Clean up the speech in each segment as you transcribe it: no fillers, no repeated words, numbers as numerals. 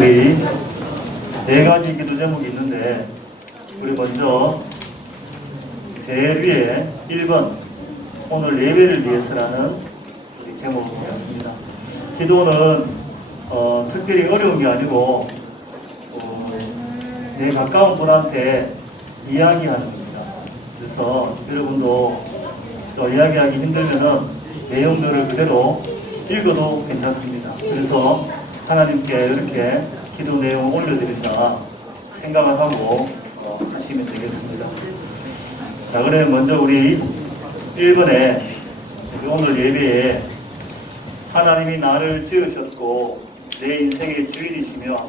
우리 네 가지 기도 제목이 있는데, 우리 먼저 제일 위에 1번 오늘 예배를 위해서라는 우리 제목이었습니다. 기도는 특별히 어려운 게 아니고 내 가까운 분한테 이야기하는 겁니다. 그래서 여러분도 저 이야기하기 힘들면은 내용들을 그대로 읽어도 괜찮습니다. 그래서 하나님께 이렇게 기도 내용을 올려드린다 생각을 하고 하시면 되겠습니다. 자, 그러면 먼저 우리 1번에 오늘 예배에 하나님이 나를 지으셨고 내 인생의 주인이시며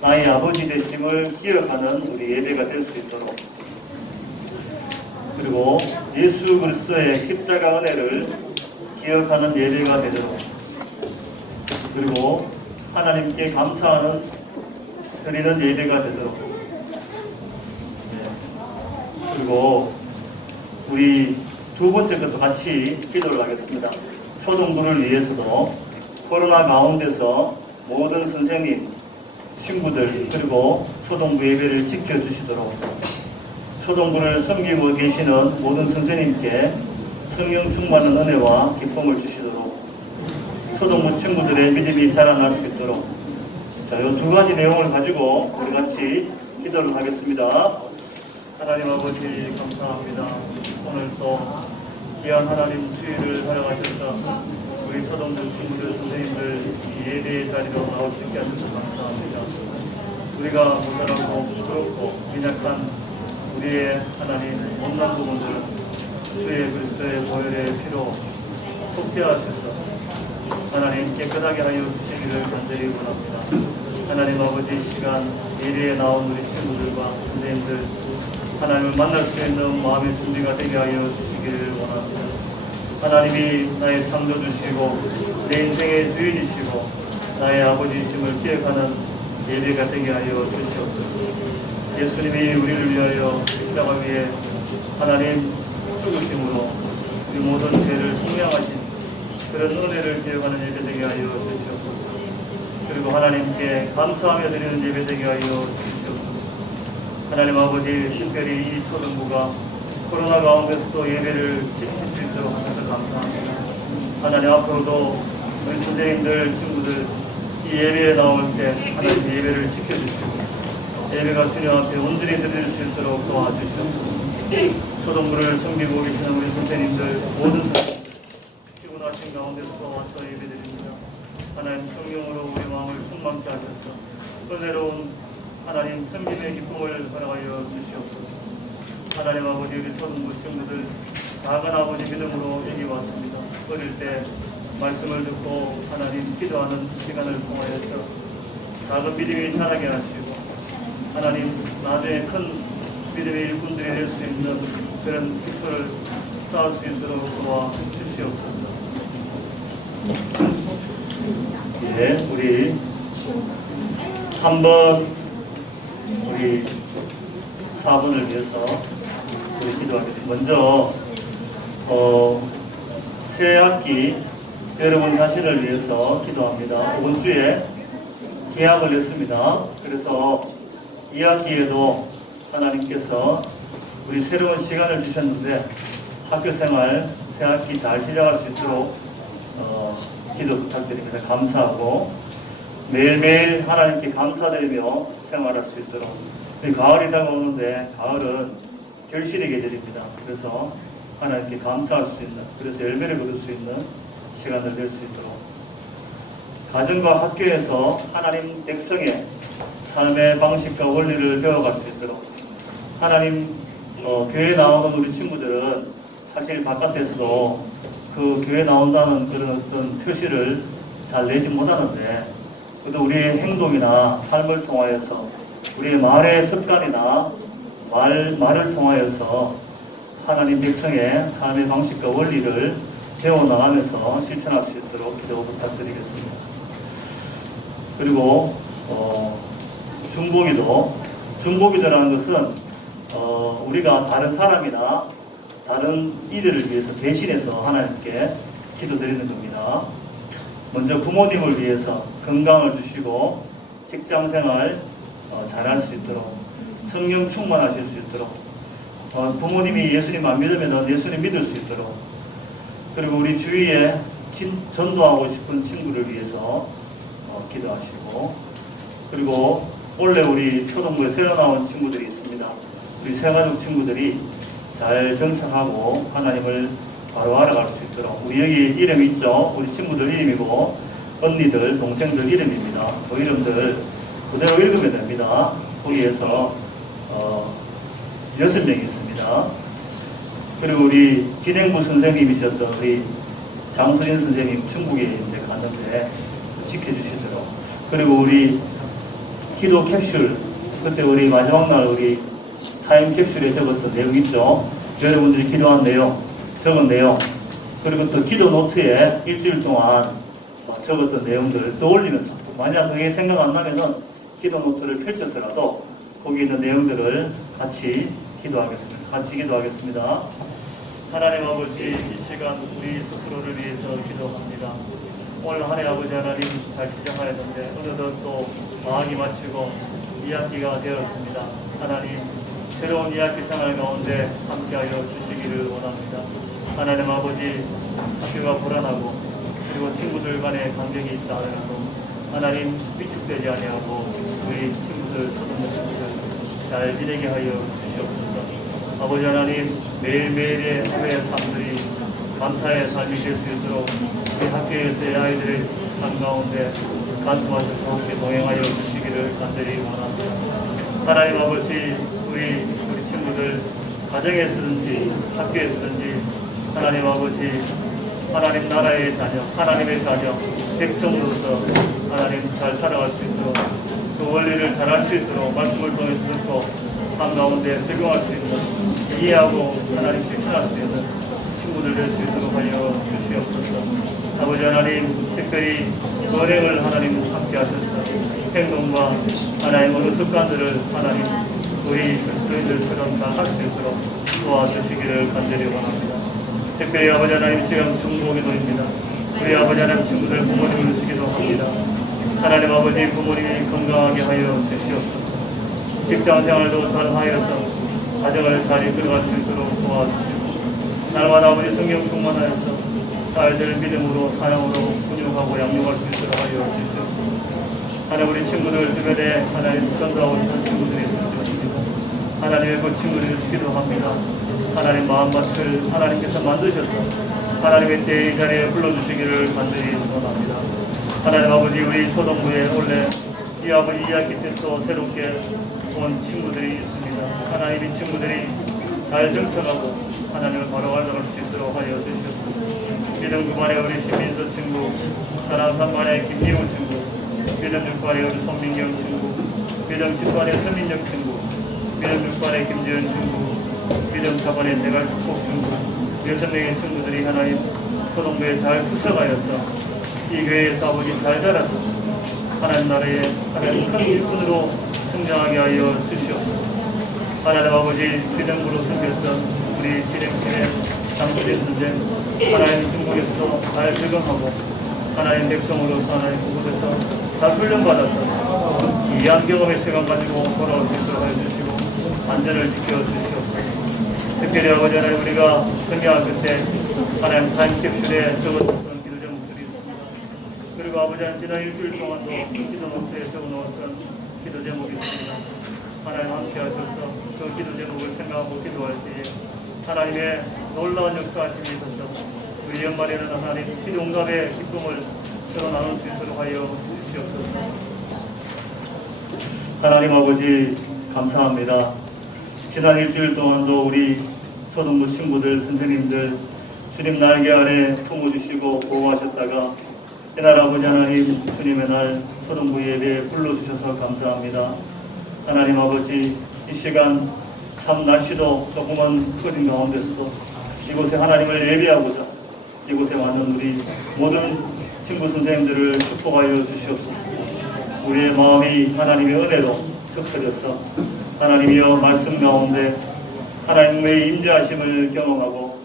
나의 아버지 되심을 기억하는 우리 예배가 될 수 있도록, 그리고 예수 그리스도의 십자가 은혜를 기억하는 예배가 되도록, 그리고 하나님께 감사하는 드리는 예배가 되도록, 그리고 우리 두 번째 것도 같이 기도를 하겠습니다. 초등부를 위해서도 코로나 가운데서 모든 선생님, 친구들, 그리고 초등부 예배를 지켜주시도록, 초등부를 섬기고 계시는 모든 선생님께 성령 충만한 은혜와 기쁨을 주시도록, 초등부 친구들의 믿음이 자라날 수 있도록. 자, 이 두 가지 내용을 가지고 우리 같이 기도를 하겠습니다. 하나님 아버지 감사합니다. 오늘 또 귀한 하나님 주일을 활용하셔서 우리 초등부 친구들, 선생님들 이 예배의 자리로 나올 수 있게 하셔서 감사합니다. 우리가 모자라고 부끄럽고 연약한 우리의 하나님 못난 부분들은 주의 그리스도의 보혈의 피로 속죄하셔서 하나님 깨끗하게 하여 주시기를 간절히 원합니다. 하나님 아버지 이 시간 예배에 나온 우리 친구들과 선생님들 하나님을 만날 수 있는 마음의 준비가 되게 하여 주시기를 원합니다. 하나님이 나의 창조주시고 내 인생의 주인이시고 나의 아버지이심을 기억하는 예배가 되게 하여 주시옵소서. 예수님이 우리를 위하여 십자가 위에 하나님 죽으심으로 우리 모든 죄를 속량하신 그런 은혜를 기억하는 예배 되게 하여 주시옵소서. 그리고 하나님께 감사하며 드리는 예배 되게 하여 주시옵소서. 하나님 아버지, 특별히 이 초등부가 코로나 가운데서도 예배를 지킬 수 있도록 하셔서 감사합니다. 하나님 앞으로도 우리 선생님들, 친구들 이 예배에 나올 때 하나님 예배를 지켜주시고 예배가 주님 앞에 온전히 드릴 수 있도록 도와주시옵소서. 초등부를 섬기고 계시는 우리 선생님들, 모든 선생님들 피곤하신 가운데서도 와서 예배드립니다. 하나님 성령으로 우리 마음을 충만케 하셔서 은혜로운 하나님 섬김의 기쁨을 허락하여 주시옵소서. 하나님 아버지, 우리 초등부 친구들 작은 아버지 믿음으로 여기 왔습니다. 어릴 때 말씀을 듣고 하나님 기도하는 시간을 통하여서 작은 믿음이 자라게 하시고 하나님 나중에 큰 믿음의 일꾼들이 될 수 있는 그런 기초를 쌓을 수 있도록 도와주시옵소서. 네, 우리 3번 우리 4번을 위해서 우리 기도하겠습니다. 먼저 새 학기 여러분 자신을 위해서 기도합니다. 이번 주에 계약을 냈습니다. 그래서 이 학기에도 하나님께서 우리 새로운 시간을 주셨는데 학교생활 새 학기 잘 시작할 수 있도록 기도 부탁드립니다. 감사하고 매일매일 하나님께 감사드리며 생활할 수 있도록. 가을이 다가오는데 가을은 결실의 계절입니다. 그래서 하나님께 감사할 수 있는, 그래서 열매를 거둘 수 있는 시간을 낼 수 있도록, 가정과 학교에서 하나님 백성의 삶의 방식과 원리를 배워갈 수 있도록, 하나님 교회 나오는 우리 친구들은 사실 바깥에서도 그 교회 나온다는 그런 어떤 표시를 잘 내지 못하는데, 그래도 우리의 행동이나 삶을 통하여서 우리의 말의 습관이나 말을 통하여서 하나님 백성의 삶의 방식과 원리를 배워나가면서 실천할 수 있도록 기도 부탁드리겠습니다. 그리고 중보기도라는 것은 우리가 다른 사람이나 다른 이들을 위해서 대신해서 하나님께 기도드리는 겁니다. 먼저 부모님을 위해서 건강을 주시고 직장생활 잘할 수 있도록 성령 충만하실 수 있도록 부모님이 예수님 안 믿으면 예수님 믿을 수 있도록 그리고 우리 주위에 전도하고 싶은 친구를 위해서 기도하시고 그리고 원래 우리 초등부에 새로 나온 친구들이 있습니다. 우리 새가족 친구들이 잘 정착하고 하나님을 바로 알아갈 수 있도록 우리 여기 이름 있죠? 우리 친구들 이름이고 언니들, 동생들 이름입니다. 그 이름들 그대로 읽으면 됩니다. 거기에서 6명이 있습니다. 그리고 우리 진행부 선생님이셨던 우리 장수진 선생님 중국에 이제 갔는데 지켜주시도록 그리고 우리 기도 캡슐 그때 우리 마지막 날 우리 타임 캡슐에 적었던 내용 있죠? 여러분들이 기도한 내용 적은 내용 그리고 또 기도 노트에 일주일 동안 적었던 내용들을 떠올리면서 만약 그게 생각 안 나면은 기도 노트를 펼쳐서라도 거기 있는 내용들을 같이 기도하겠습니다. 같이 기도하겠습니다. 하나님 아버지 이 시간 우리 스스로를 위해서 기도합니다. 오늘 한 해 아버지 하나님 잘 시작하였는데 어느덧 또 방학이 마치고 2학기가 되었습니다. 하나님 새로운 2학기 생활 가운데 함께하여 주시기를 원합니다. 하나님 아버지 학교가 불안하고 그리고 친구들 간의 간격이 있다 하더라도 하나님 위축되지 아니하고 우리 친구들 초등학생들 잘 지내게 하여 주시옵소서. 아버지 하나님 매일매일의 하루의 삶들이 감사의 삶이 될 수 있도록 우리 학교에서의 아이들의 삶 가운데 말씀하셔서 함께 동행하여 주시기를 간절히 원합니다. 하나님 아버지 우리 친구들 가정에서든지 학교에서든지 하나님 아버지 하나님 나라의 자녀 하나님의 자녀 백성으로서 하나님 잘 살아갈 수 있도록 그 원리를 잘 알 수 있도록 말씀을 통해서 듣고 삶 가운데 적용할 수 있는 이해하고 하나님 실천할 수 있는 친구들 될 수 있도록 하여 주시옵소서. 아버지 하나님 특별히 은행을 하나님 함께 하셔서 행동과 하나님 어느 습관들을 하나님 우리 그리스도인들처럼 다 할 수 있도록 도와주시기를 간절히 원합니다. 특별히 아버지 하나님 시간 중보기도입니다. 우리 아버지 하나님 친구들 부모님을 주시기도 합니다. 하나님 아버지 부모님이 건강하게 하여 주시옵소서. 직장생활도 잘 하여서 가정을 잘 이끌어갈 수 있도록 도와주시고 날마다 아버지 성령 충만하여서 아이들 믿음으로 사랑으로 훈육하고 양육할 수 있도록 하여 주시옵소서. 하나님 우리 친구들 주변에 하나님 전도하고 싶은 친구들이 있을 수 있습니다. 하나님의 그 친구들을 주기도 합니다. 하나님 마음밭을 하나님께서 만드셔서 하나님의 때의 자리에 불러주시기를 간절히 소원합니다. 하나님 아버지 우리 초등부에 원래 이 아버지 이야기 때 또 새롭게 온 친구들이 있습니다. 하나님 이 친구들이 잘 정착하고 하나님을 바로 알아갈 수 있도록 하여 주시옵소서. 믿음 9반의 우리 신민서 친구, 사랑 3반의 김민호 친구, 믿음 6반의 우리 손민경 친구, 믿음 10반의 서민정 친구, 믿음 6반의 김지현 친구, 믿음 4반의 제갈축복 친구, 6명의 친구들이 하나님 초등부에 잘 출석하여서 이 교회에서 아버지 잘 자라서 하나님 나라의 하나님 큰 일꾼으로 성장하게 하여 주시옵소서. 하나님 아버지 진행부로 섬겼던 우리 진행팀의 장수진 선생 하나님 중국에서도 잘 적응하고 하나님 백성으로서 하나님 그곳에서 잘 훈련받아서 귀한 경험의 시간 가지고 돌아올 수 있도록 해주시고 안전을 지켜주시옵소서. 특별히 아버지 하나님 우리가 성경학교 때 하나님 타임캡슐에 적어놓았던 기도 제목들이 있습니다. 그리고 아버지 하나님 지난 일주일 동안도 기도 노트에 적어놓았던 기도 제목이 있습니다. 하나님 함께 하셔서 그 기도 제목을 생각하고 기도할 때에 하나님의 놀라운 역사하심이 있어서 우리 연말에는 하나님 기도 응답의 기쁨을 서로 나눌 수 있도록 하여 주시옵소서. 하나님 아버지 감사합니다. 지난 일주일 동안도 우리 초등부 친구들 선생님들 주님 날개 아래 품어주시고 보호하셨다가 이날 아버지 하나님 주님의 날 초등부 예배에 불러주셔서 감사합니다. 하나님 아버지 이 시간 참 날씨도 조금은 흐린 가운데서도 이곳에 하나님을 예배하고자 이곳에 많은 우리 모든 친구 선생님들을 축복하여 주시옵소서. 우리의 마음이 하나님의 은혜로 적셔져서 하나님이여 말씀 가운데 하나님의 임재하심을 경험하고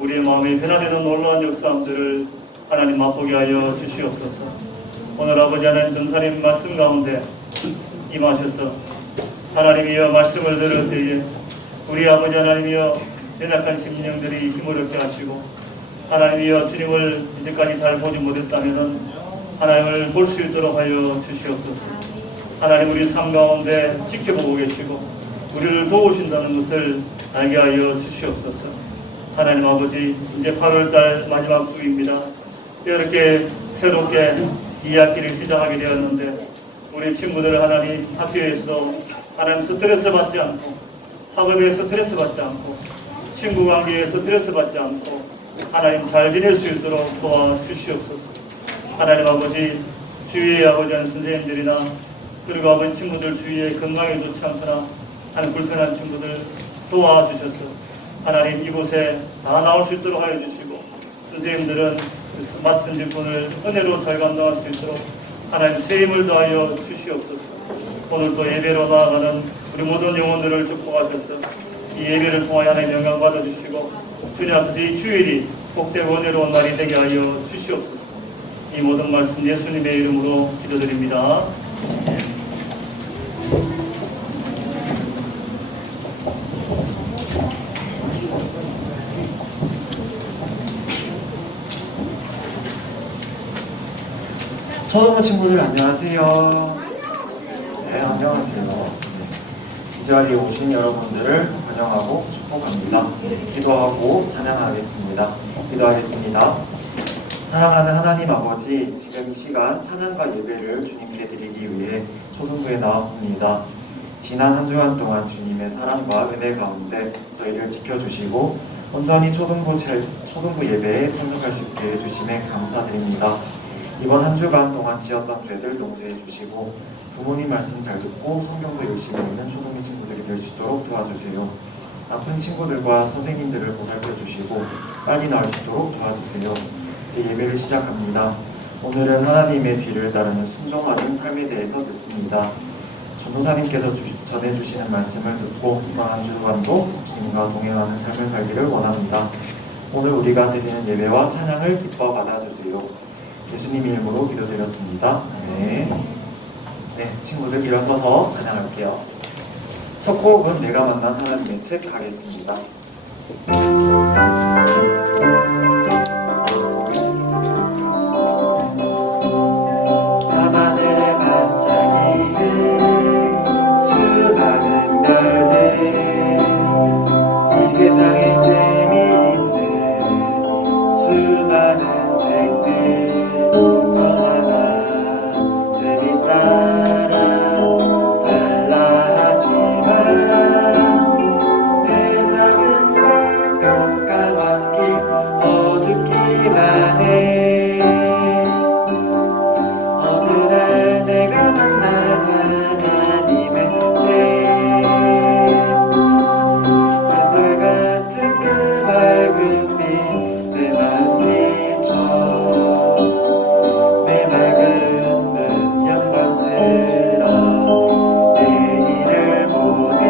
우리의 마음에 변화되는 놀라운 역사함들을 하나님 맛보게 하여 주시옵소서. 오늘 아버지 하나님 전사님 말씀 가운데 임하셔서 하나님이여 말씀을 들을 때에 우리 아버지 하나님이여 연약한 심령들이 힘을 얻게 하시고 하나님이여 주님을 이제까지 잘 보지 못했다면 하나님을 볼 수 있도록 하여 주시옵소서. 하나님 우리 삶 가운데 지켜보고 계시고 우리를 도우신다는 것을 알게 하여 주시옵소서. 하나님 아버지 이제 8월달 마지막 주입니다. 이렇게 새롭게 2학기를 시작하게 되었는데 우리 친구들 하나님 학교에서도 하나님 스트레스 받지 않고 학업에 스트레스 받지 않고 친구 관계에 스트레스 받지 않고 하나님 잘 지낼 수 있도록 도와주시옵소서. 하나님 아버지 주위에 아버지 하는 선생님들이나 그리고 아버지 친구들 주위에 건강이 좋지 않거나 하는 불편한 친구들 도와주셔서 하나님 이곳에 다 나올 수 있도록 하여 주시고 선생님들은 맡은 직분을 은혜로 잘 감당할 수 있도록 하나님 새 힘을 더하여 주시옵소서. 오늘 또 예배로 나아가는 우리 모든 영혼들을 축복하셔서 이 예배를 통하여 하나님 영광 받아주시고 주님 앞에서 이 주일이 복되고 은혜로운 날이 되게 하여 주시옵소서. 이 모든 말씀 예수님의 이름으로 기도드립니다. 초등부 친구들 안녕하세요. 네, 안녕하세요. 이 자리에 오신 여러분들을 환영하고 축복합니다. 기도하고 찬양하겠습니다. 기도하겠습니다. 사랑하는 하나님 아버지, 지금 이 시간 찬양과 예배를 주님께 드리기 위해 초등부에 나왔습니다. 지난 한 주간 동안 주님의 사랑과 은혜 가운데 저희를 지켜주시고 온전히 초등부 예배에 참석할 수 있게 해주심에 감사드립니다. 이번 한 주간 동안 지었던 죄들 용서해 주시고 부모님 말씀 잘 듣고 성경도 열심히 읽는 초등부 친구들이 될 수 있도록 도와주세요. 아픈 친구들과 선생님들을 보살펴 주시고 빨리 나을 수 있도록 도와주세요. 이제 예배를 시작합니다. 오늘은 하나님의 뒤를 따르는 순종하는 삶에 대해서 듣습니다. 전도사님께서 전해주시는 말씀을 듣고 이번 한 주간도 주님과 동행하는 삶을 살기를 원합니다. 오늘 우리가 드리는 예배와 찬양을 기뻐 받아주세요. 예수님 이름으로 기도드렸습니다. 아멘. 네, 친구들 일어서서 찬양할게요. 첫 곡은 내가 만난 하나님의 책 가겠습니다. 밤하늘에 반짝이는 수많은 별들, 이 세상에 재미있는 수많은 책들, 저마다 재밌다라 살라 하지만 내 작은 별 깜깜한 길 어둡기만 해. 어느 날 내가 만난 하나님의 책, 햇살 같은 그 밝은 빛 내 맘 비춰 내 맑은 눈 영광스러운 내일을 보내.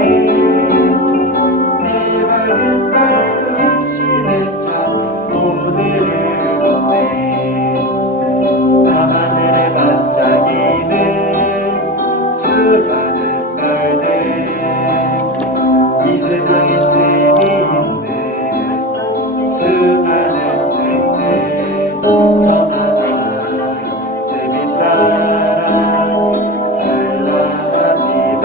내 밝은 별 비치는 참 오늘을 보내. 밤하늘에 반짝이는 수많은 별들, 이 세상에 재미있는 수많은 책들, 저마다 재밌다라 살라 하지만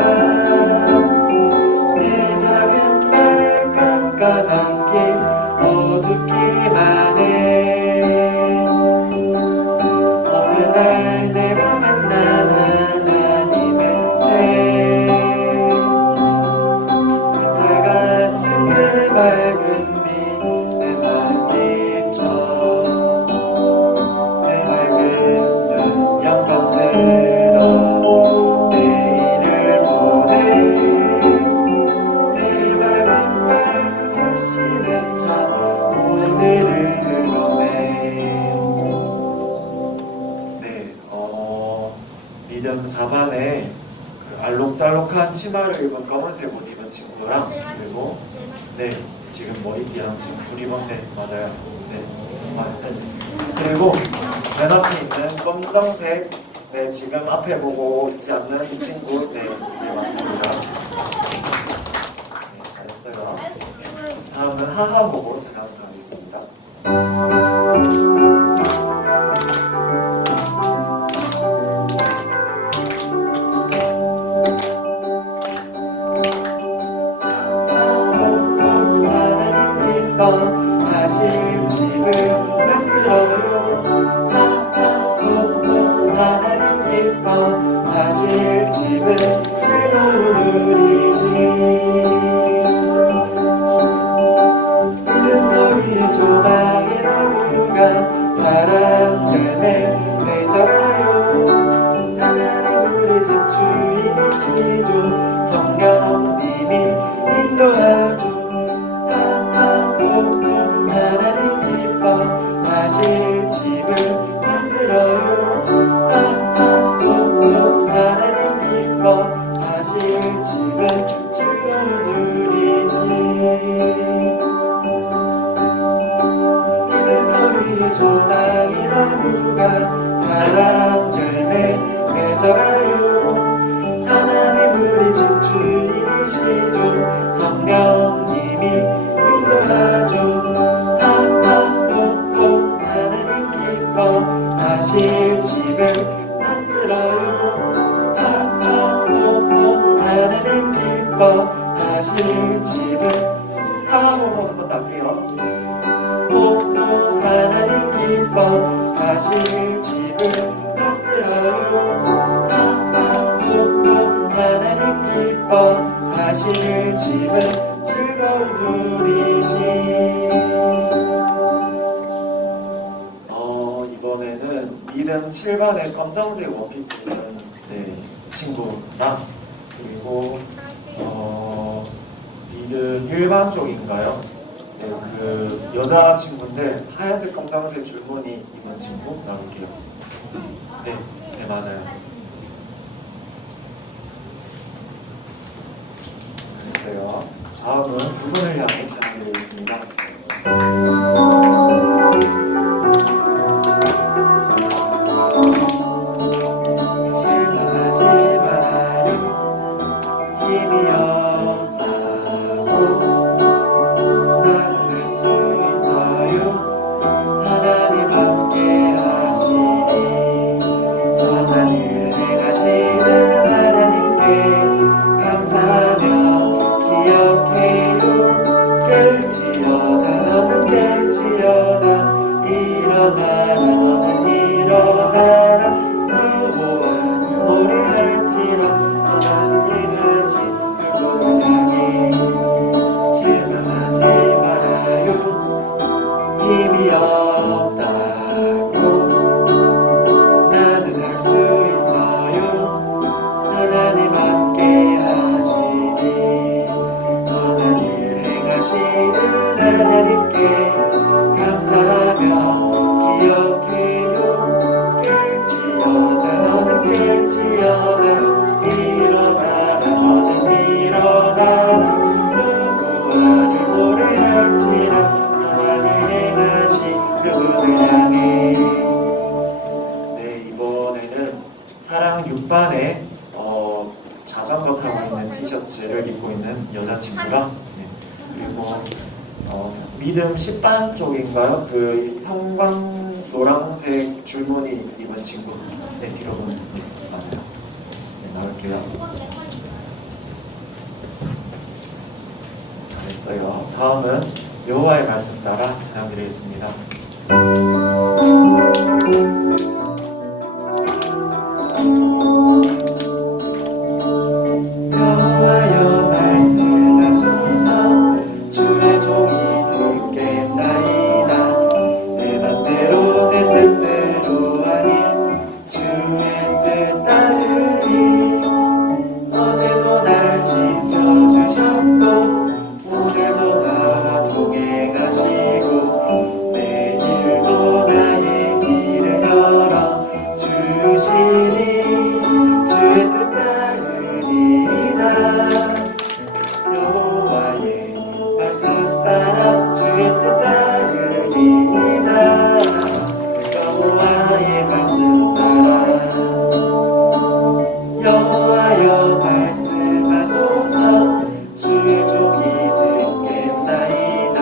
내 작은 별 깜깜한 길 어둡기만 해. 어느 날 내가 만난 하나님의 책, 햇살 같은 그 밝은 빛 내 맘 비춰 내 맑은 눈 영광스러운 내일을 보내. 내 밝은 별 비치는 참 오늘을 보내. 네, 리듬 4반에 그 알록달록한 치마를 입은 검은색 옷 입은 친구랑 그리고 네, 지금 머리띠 한 친구 둘이 입었네. 맞아요. 네, 맞아요. 그리고 맨 앞에 있는 검정색 네, 지금 앞에 보고 있지 않는 이 친구, 네, 네 맞습니다. 네, 잘했어요. 다음은 하하 보고 촬영하도록 하겠습니다. 하나님 기뻐 하실 집을 만들어요. 하나님 기뻐 하실 집은 즐거운 우리 집. 이름터 위에 조망의 나무가 사랑 열매 맺어가요. 하나님 우리 집 주인이시죠. 성령님이 인도하죠. 하나님 기뻐 하실 집을 만들어요. 하나님 기뻐 하실 집은 즐거운 우리 집. 이름터 위에 조망의 나무가 사랑 열매 맺어가요. 하나님 우리 집 주인이시죠. 성령님이 인도하죠. 하나님 기뻐 하실 집을 만들어요. 하나님 기뻐 하실 집을 하하호호 한번 할게요. 하나님 기뻐 하실 집을 만들어요. 하나님 기뻐 하실 집은 즐거운 우리 집. 이번에는 미름 7반의 검정색 원피스 입은 네, 친구랑 그리고 미름 1반 쪽인가요? 네, 그 여자 친구인데 하얀색 검정색 줄무늬 입은 친구 나올게요. 네, 네 맞아요. 잘했어요. 다음은 두 분을 향해 전해드리겠습니다. 실망하지 말아요. 힘이 없다고 나는 할 수 있어요. 하나님 함께 하시니 선한 일 행하시는 하나님께 감사하며 기억해요. 깰지어다 너는 깰지어다 일어나라 너는 일어나라 여호와를 노래할지라 너는 행하신 그분을 향해 실망하지 말아요. 힘이 없다고 나는 할 수 있어요. 하나님 함께 하시니 선한 일 행하시는 하나님께 감사하며 기억해요. 깰지어다 너는 깰지어다 일어나라 너는 일어나라 여호와를 노래할지라 선한 일 행하신 그분을 향해. 네, 이번에는 사랑 6반에 자전거 타고 있는 티셔츠를 입고 있는 여자친구랑 네, 그리고 믿음 10반 쪽인가요? 그 형광 노란색 줄무늬 입은 친구 네, 뒤로 보면 네, 맞아요. 네, 나올게요. 잘했어요. 다음은 여호와의 말씀 따라 찬양드리겠습니다. 여호와여 말씀하소서 주의 종이 듣겠나이다. 내 맘대로 내 뜻대로 아닌 주의 뜻 따르리. 어제도 날 지켜주셨고 오늘도 나와 동행하시고 내일도 나의 길을 열어 주여 말씀하소서. 주의 종이 되겠나이다.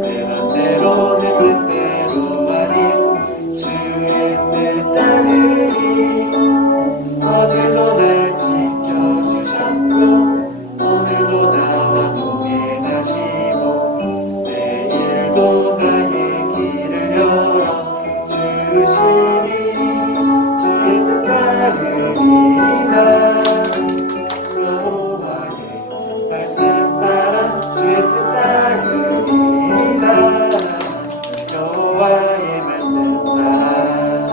내 맘대로는 뜻대로 아닌 주의 뜻 따르리. 어제도 날 지켜주셨고 오늘도 나와 동행하시고 내일도 나의 길을 열어주시니 주의 뜻 따르리이다. 여호와의 말씀 따라 주의 뜻 따르리이다. 여호와의 말씀 따라.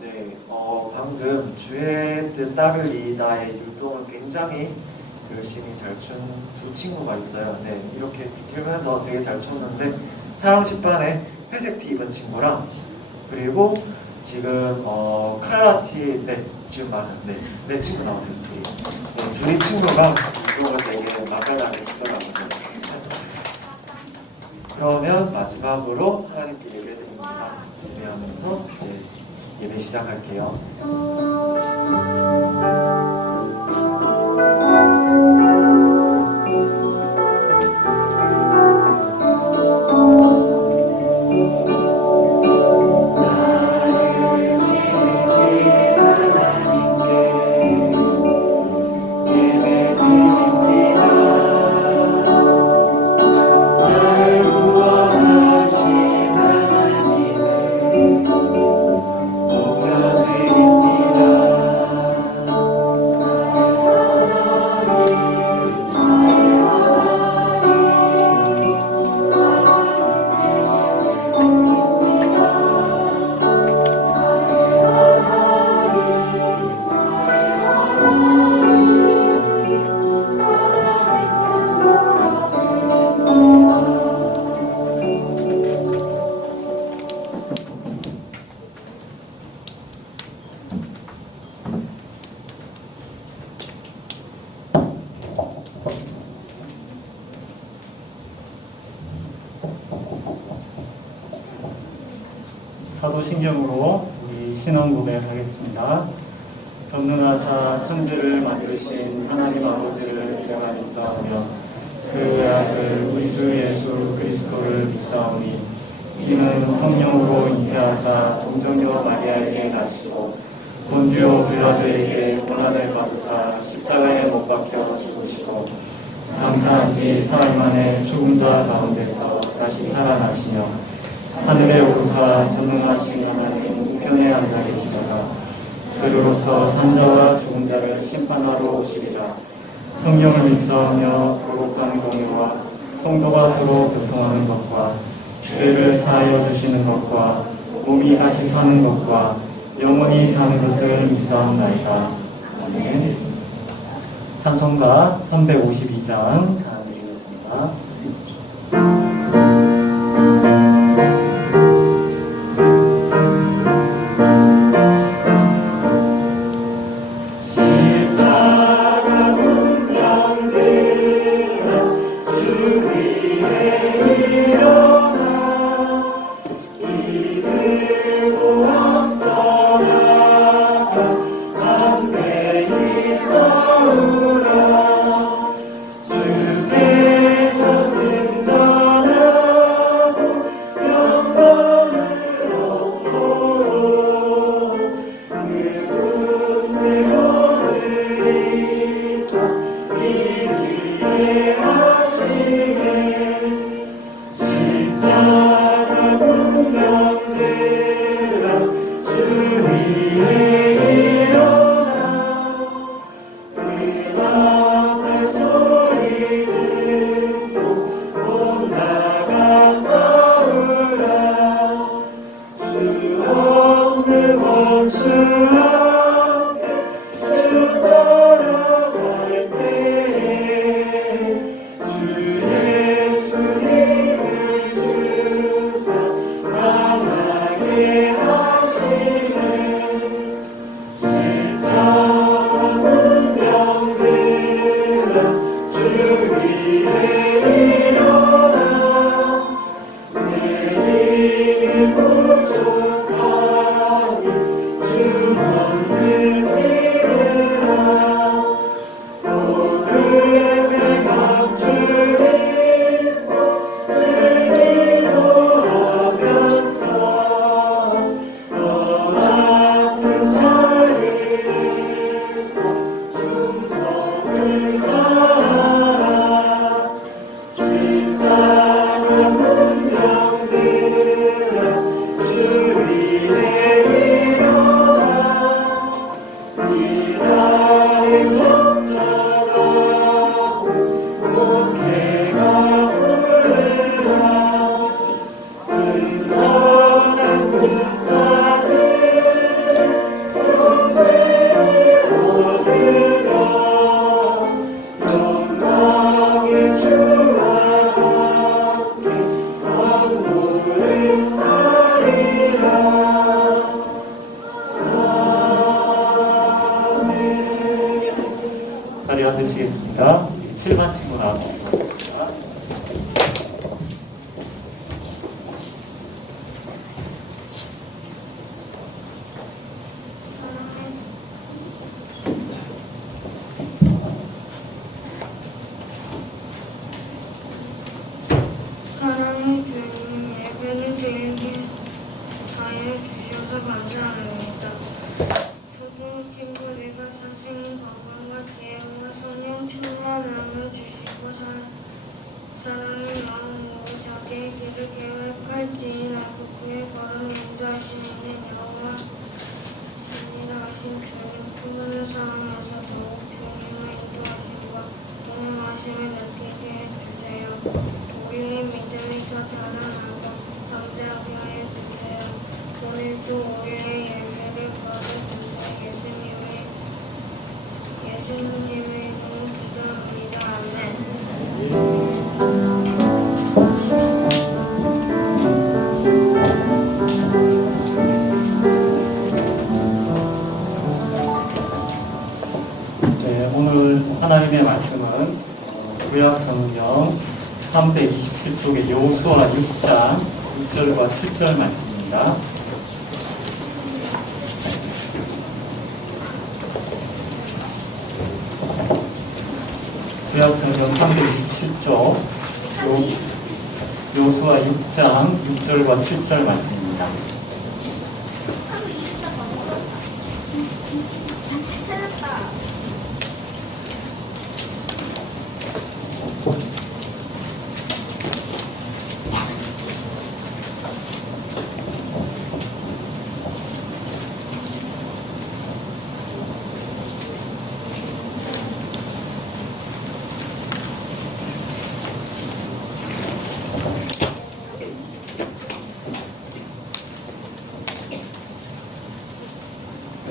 네, 방금 주의 뜻 따르리이다의 율동을 굉장히 열심히 잘 춘 두 친구가 있어요. 네, 이렇게 비틀면서 되게 잘 췄는데 사랑 10반의 회색 티 입은 친구랑 그리고 지금 칼라티 지금 맞아 네 친구 나오세요. 둘이 친구가 율동을 되게 맛깔나게 추더라고요. 그러면 마지막으로 하나님께 예배드립니다. 예배하면서 이제 예배 시작할게요. 사도신경으로 우리 신앙 고백하겠습니다. 전능하사 천지를 만드신 하나님 아버지를 이름하 믿사오며 그 아들 우리 주 예수 그리스도를 믿사오니 이는 성령으로 잉태하사 동정녀 마리아에게 나시고 본디오 빌라도에게 고난을 받으사 십자가에 못 박혀 죽으시고 장사한 지 사흘 만에 죽은 자 가운데서 다시 살아나시며 하늘에 오르사 전능하신 하나님 우편에 앉아 계시다가 저리로서 산자와 죽은 자를 심판하러 오시리라. 성령을 믿사오며 거룩한 공유와 성도가 서로 교통하는 것과 죄를 사하여 주시는 것과 몸이 다시 사는 것과 영원히 사는 것을 믿사옵나이다. 아멘. 찬송가 352장 찬양 드리겠습니다. 주께서 이달이 점잖아 목회가 부르라 승전한 군사들 영생을 얻으라 영광의 주와 함께 왕노를 하리라. 아멘. 자리에 앉으시겠습니다. 7반 친구 나와서 기도하겠습니다. 사랑의 주님, 예배를 드리게 하여 주셔서 감사합니다. 초등 친구들과 선생님 건강과 지혜와 성령 충만함을 주시고 사랑의 마음으로 자기의 길을 계획할지니 나도 그의 걸음 인도하시는 여호와 신이하신 주님 푸른 상황에서 더욱 주님의 인도하심과 동행하심을 느끼게 해주세요. 우리의 믿음이 더 자라나고 잠재하게 하여 주세요. 오늘도 우리의 예배를 걸어주세요. 예수님의 이름으로 기도합니다. 아멘. 네, 오늘 하나님의 말씀은 구약성경 327쪽의 여호수아 6장 6절과 7절 말씀입니다. 구약성경 327쪽 여호수아 6장 6절과 7절 말씀입니다.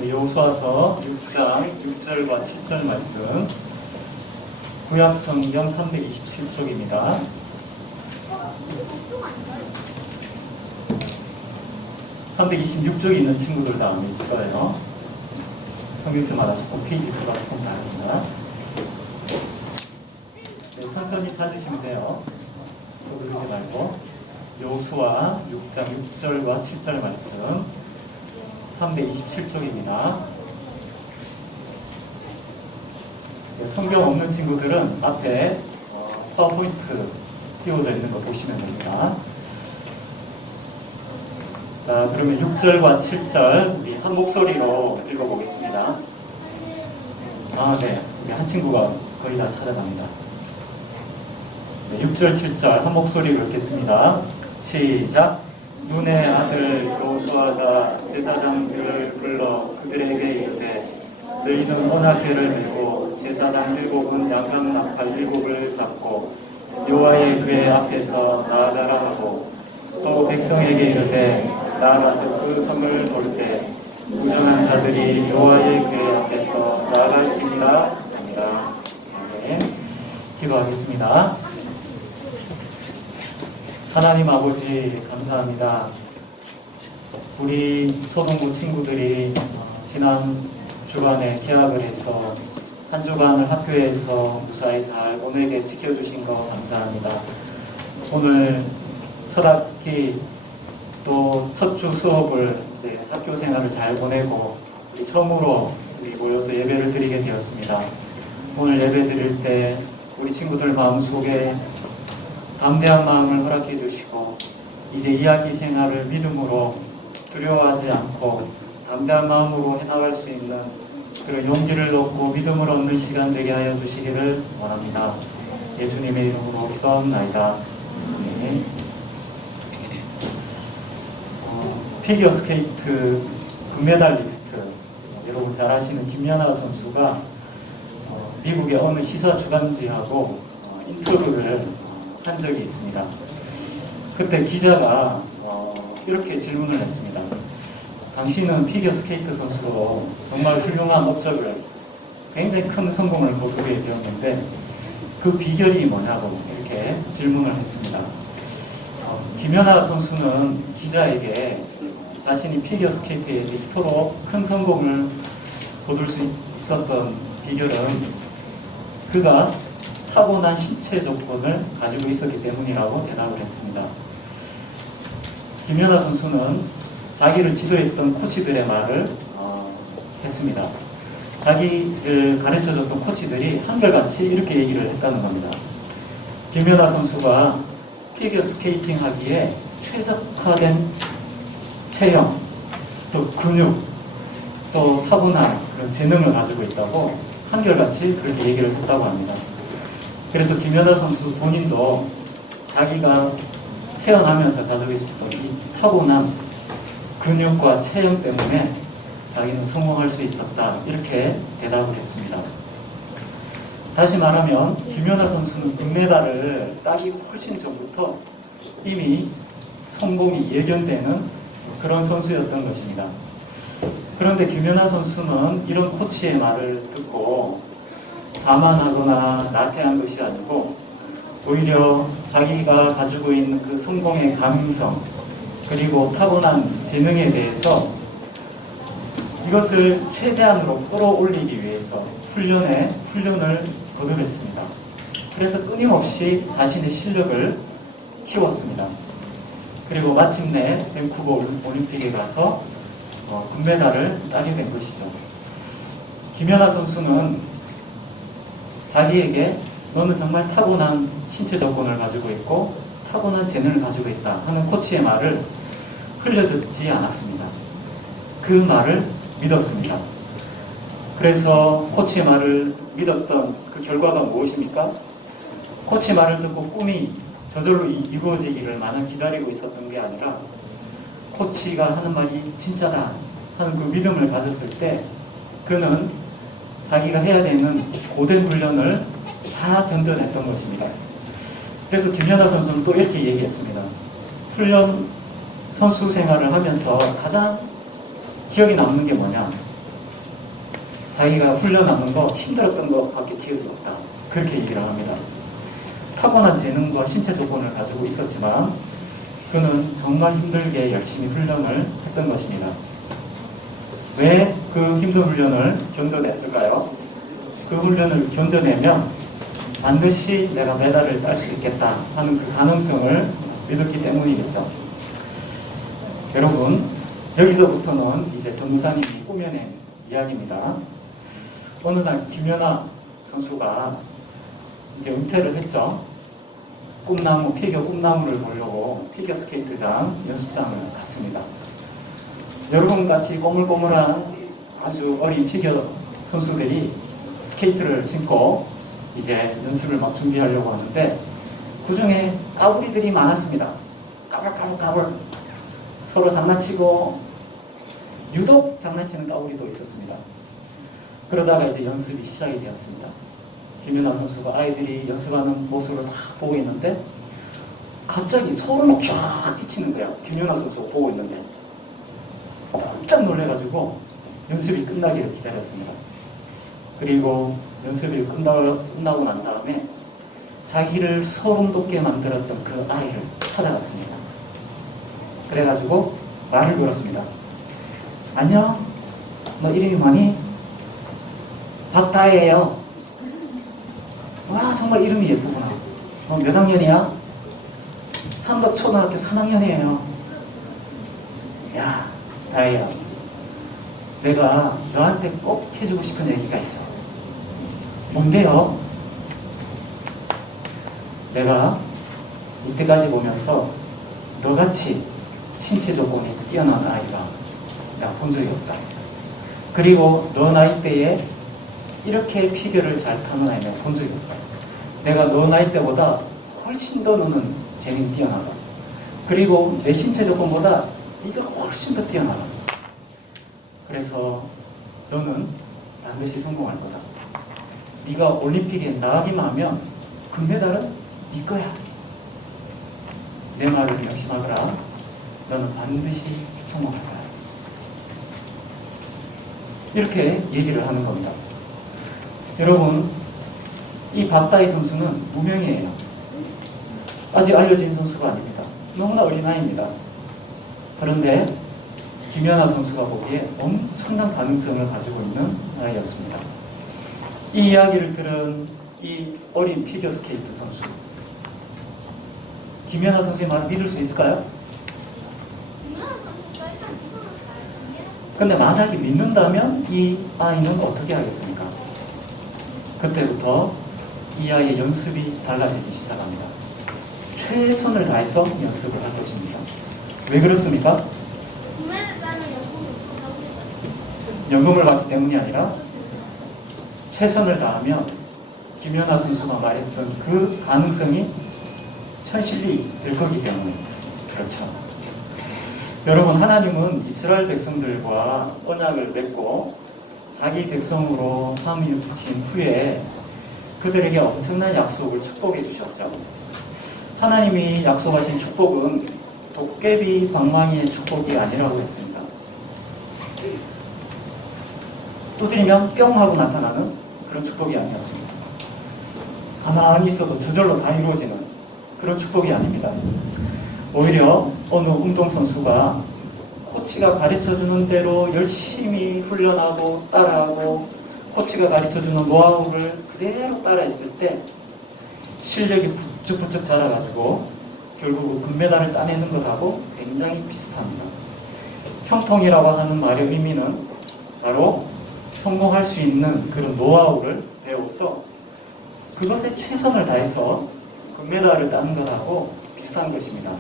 여호수아서 6장 6절과 7절 말씀 구약성경 327쪽입니다. 326쪽에 있는 친구들도 아마 있을 거예요. 성경서마다 조금 페이지 수가 조금 다릅니다. 네, 천천히 찾으시면 돼요. 서두르지 말고 여호수아 6장 6절과 7절 말씀 327쪽입니다. 성경 없는 친구들은 앞에 파워포인트 띄워져 있는 거 보시면 됩니다. 자, 그러면 6절과 7절 우리 한 목소리로 읽어보겠습니다. 아, 네. 우리 한 친구가 거의 다 찾아갑니다. 네, 6절, 7절 한 목소리로 읽겠습니다. 시작! 눈의 아들 여호수아가 제사장들을 불러 그들에게 이르되 너희는 언약궤를 메고 제사장 7은 양각 나팔 7을 잡고 여호와의 궤 앞에서 나아가라 하고 또 백성에게 이르되 나아가서 그 성을 돌 때 무정한 자들이 여호와의 궤 앞에서 나아갈지니라 합니다. 네, 기도하겠습니다. 하나님 아버지 감사합니다. 우리 초등부 친구들이 지난 주간에 개학을 해서 한 주간을 학교에서 무사히 잘 보내게 지켜주신 거 감사합니다. 오늘 첫 학기 또 첫 주 수업을 이제 학교 생활을 잘 보내고 우리 처음으로 우리 모여서 예배를 드리게 되었습니다. 오늘 예배 드릴 때 우리 친구들 마음속에 담대한 마음을 허락해 주시고 이제 이 학기 생활을 믿음으로 두려워하지 않고 담대한 마음으로 해나갈 수 있는 그런 용기를 얻고 믿음을 얻는 시간 되게 하여 주시기를 원합니다. 예수님의 이름으로 기도합나이다. 아멘. 피겨스케이트 금메달리스트 여러분 잘 아시는 김연아 선수가 미국의 어느 시사 주간지하고 인터뷰를 한 적이 있습니다. 그때 기자가 이렇게 질문을 했습니다. 당신은 피겨스케이트 선수로 정말 훌륭한 업적을, 굉장히 큰 성공을 거두게 되었는데 그 비결이 뭐냐고 이렇게 질문을 했습니다. 김연아 선수는 기자에게 자신이 피겨스케이트에서 이토록 큰 성공을 거둘 수 있었던 비결은 그가 타고난 신체 조건을 가지고 있었기 때문이라고 대답을 했습니다. 김연아 선수는 자기를 지도했던 코치들의 말을 했습니다. 자기를 가르쳐줬던 코치들이 한결같이 이렇게 얘기를 했다는 겁니다. 김연아 선수가 피겨스케이팅 하기에 최적화된 체형, 또 근육, 또 타고난 그런 재능을 가지고 있다고 한결같이 그렇게 얘기를 했다고 합니다. 그래서 김연아 선수 본인도 자기가 태어나면서 가지고 있었던 이 타고난 근육과 체형 때문에 자기는 성공할 수 있었다, 이렇게 대답을 했습니다. 다시 말하면 김연아 선수는 금메달을 따기 훨씬 전부터 이미 성공이 예견되는 그런 선수였던 것입니다. 그런데 김연아 선수는 이런 코치의 말을 듣고 자만하거나 나태한 것이 아니고 오히려 자기가 가지고 있는 그 성공의 가능성, 그리고 타고난 재능에 대해서 이것을 최대한으로 끌어올리기 위해서 훈련을 거듭했습니다. 그래서 끊임없이 자신의 실력을 키웠습니다. 그리고 마침내 밴쿠버 올림픽에 가서 금메달을 따게 된 것이죠. 김연아 선수는 자기에게 너는 정말 타고난 신체 조건을 가지고 있고 타고난 재능을 가지고 있다 하는 코치의 말을 흘려듣지 않았습니다. 그 말을 믿었습니다. 그래서 코치의 말을 믿었던 그 결과가 무엇입니까? 코치 말을 듣고 꿈이 저절로 이루어지기를 마냥 기다리고 있었던 게 아니라 코치가 하는 말이 진짜다 하는 그 믿음을 가졌을 때 그는 자기가 해야 되는 고된 훈련을 다 견뎌냈던 것입니다. 그래서 김연아 선수는 또 이렇게 얘기했습니다. 훈련 선수 생활을 하면서 가장 기억에 남는 게 뭐냐? 자기가 훈련하는 거 힘들었던 것밖에 기억이 없다. 그렇게 얘기를 합니다. 타고난 재능과 신체 조건을 가지고 있었지만 그는 정말 힘들게 열심히 훈련을 했던 것입니다. 왜 그 힘든 훈련을 견뎌냈을까요? 그 훈련을 견뎌내면 반드시 내가 메달을 딸 수 있겠다 하는 그 가능성을 믿었기 때문이겠죠. 여러분, 여기서부터는 이제 전무사님이 꾸며낸 이야기입니다. 어느 날 김연아 선수가 이제 은퇴를 했죠. 피겨 꿈나무를 보려고 피겨스케이트장 연습장을 갔습니다. 여러분같이 꼬물꼬물한 아주 어린 피겨 선수들이 스케이트를 신고 이제 연습을 막 준비하려고 하는데 그 중에 까불이들이 많았습니다. 까불 서로 장난치고 유독 장난치는 까불이도 있었습니다. 그러다가 이제 연습이 시작이 되었습니다. 김연아 선수가 아이들이 연습하는 모습을 다 보고 있는데 갑자기 소름이 쫙 끼치는 거야. 김연아 선수가 보고 있는데 깜짝 놀래가지고 연습이 끝나기를 기다렸습니다. 그리고 연습이 끝나고 난 다음에 자기를 소름 돋게 만들었던 그 아이를 찾아갔습니다. 그래가지고 말을 걸었습니다. 안녕, 너 이름이 뭐니? 박다혜예요. 와, 정말 이름이 예쁘구나. 너 몇 학년이야? 삼덕초등학교 3학년이에요. 야, 다혜야, 내가 너한테 꼭 해주고 싶은 얘기가 있어. 뭔데요? 내가 이때까지 보면서 너같이 신체 조건이 뛰어난 아이가 내가 본 적이 없다. 그리고 너 나이대에 이렇게 피겨를 잘 타는 아이 내가 본 적이 없다. 내가 너 나이대보다 훨씬 더 너는 재능이 뛰어나다. 그리고 내 신체 조건보다 네가 훨씬 더 뛰어나다. 그래서 너는 반드시 성공할 거다. 네가 올림픽에 나가기만 하면 금메달은 네 거야. 내 말을 명심하거라. 너는 반드시 성공할 거야. 이렇게 얘기를 하는 겁니다. 여러분, 이 박다희 선수는 무명이에요. 아직 알려진 선수가 아닙니다. 너무나 어린아이입니다. 그런데 김연아 선수가 보기에 엄청난 가능성을 가지고 있는 아이였습니다. 이 이야기를 들은 이 어린 피겨스케이트 선수, 김연아 선수의 말을 믿을 수 있을까요? 근데 만약에 믿는다면 이 아이는 어떻게 하겠습니까? 그때부터 이 아이의 연습이 달라지기 시작합니다. 최선을 다해서 연습을 할 것입니다. 왜 그렇습니까? 연금을 받기 때문이 아니라 최선을 다하면 김연아 선수가 말했던 그 가능성이 현실이 될 거기 때문에 그렇죠. 여러분, 하나님은 이스라엘 백성들과 언약을 맺고 자기 백성으로 삼으신 후에 그들에게 엄청난 약속을 축복해 주셨죠. 하나님이 약속하신 축복은 도깨비 방망이의 축복이 아니라고 했습니다. 두드리면 뿅 하고 나타나는 그런 축복이 아니었습니다. 가만히 있어도 저절로 다 이루어지는 그런 축복이 아닙니다. 오히려 어느 운동선수가 코치가 가르쳐주는 대로 열심히 훈련하고 따라하고 코치가 가르쳐주는 노하우를 그대로 따라했을 때 실력이 부쩍부쩍 자라가지고 결국 금메달을 따내는 것하고 굉장히 비슷합니다. 형통이라고 하는 말의 의미는 바로 성공할 수 있는 그런 노하우를 배워서 그것에 최선을 다해서 금메달을 따는 것하고 비슷한 것입니다.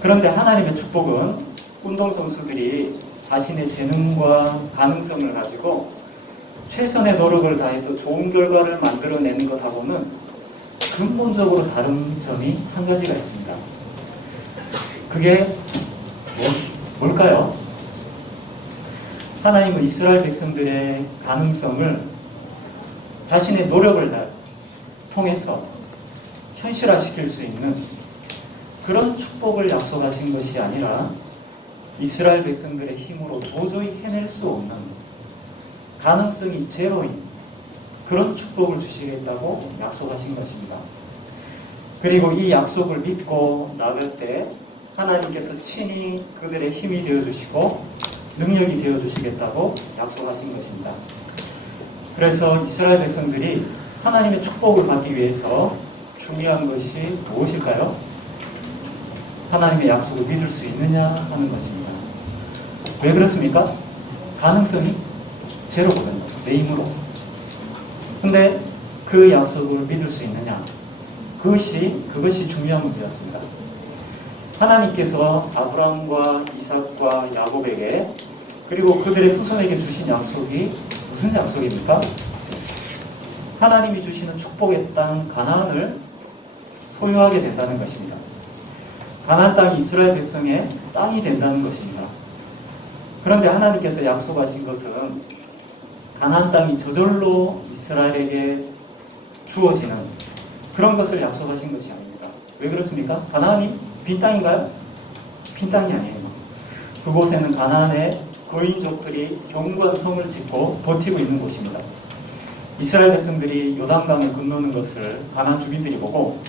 그런데 하나님의 축복은 운동선수들이 자신의 재능과 가능성을 가지고 최선의 노력을 다해서 좋은 결과를 만들어내는 것하고는 근본적으로 다른 점이 한 가지가 있습니다. 그게 뭘까요? 하나님은 이스라엘 백성들의 가능성을 자신의 노력을 통해서 현실화시킬 수 있는 그런 축복을 약속하신 것이 아니라 이스라엘 백성들의 힘으로 도저히 해낼 수 없는 가능성이 제로인 그런 축복을 주시겠다고 약속하신 것입니다. 그리고 이 약속을 믿고 나갈 때 하나님께서 친히 그들의 힘이 되어주시고 능력이 되어주시겠다고 약속하신 것입니다. 그래서 이스라엘 백성들이 하나님의 축복을 받기 위해서 중요한 것이 무엇일까요? 하나님의 약속을 믿을 수 있느냐 하는 것입니다. 왜 그렇습니까? 가능성이 제로거든요. 내 힘으로. 근데 그 약속을 믿을 수 있느냐? 그것이 중요한 문제였습니다. 하나님께서 아브라함과 이삭과 야곱에게 그리고 그들의 후손에게 주신 약속이 무슨 약속입니까? 하나님이 주시는 축복의 땅 가나안을 소유하게 된다는 것입니다. 가나안 땅이 이스라엘 백성의 땅이 된다는 것입니다. 그런데 하나님께서 약속하신 것은 가나안 땅이 저절로 이스라엘에게 주어지는 그런 것을 약속하신 것이 아닙니다. 왜 그렇습니까? 가나안이 빈 땅인가요? 빈 땅이 아니에요. 그곳에는 가나안의 거인족들이 견고한 성을 짓고 버티고 있는 곳입니다. 이스라엘 백성들이 요단강을 건너는 것을 가나안 주민들이 보고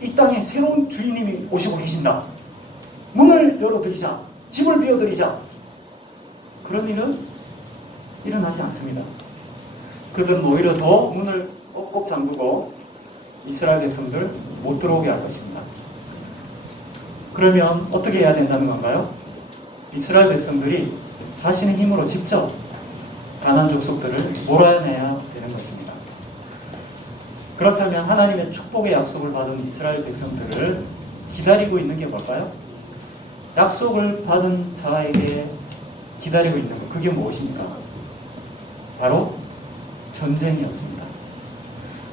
이 땅에 새로운 주인님이 오시고 계신다. 문을 열어드리자. 집을 비워드리자. 그런 일은 일어나지 않습니다. 그들은 오히려 더 문을 꼭꼭 잠그고 이스라엘 백성들 못 들어오게 할 것입니다. 그러면 어떻게 해야 된다는 건가요? 이스라엘 백성들이 자신의 힘으로 직접 가나안 족속들을 몰아내야 되는 것입니다. 그렇다면 하나님의 축복의 약속을 받은 이스라엘 백성들을 기다리고 있는 게 뭘까요? 약속을 받은 자에게 기다리고 있는 것, 그게 무엇입니까? 바로 전쟁이었습니다.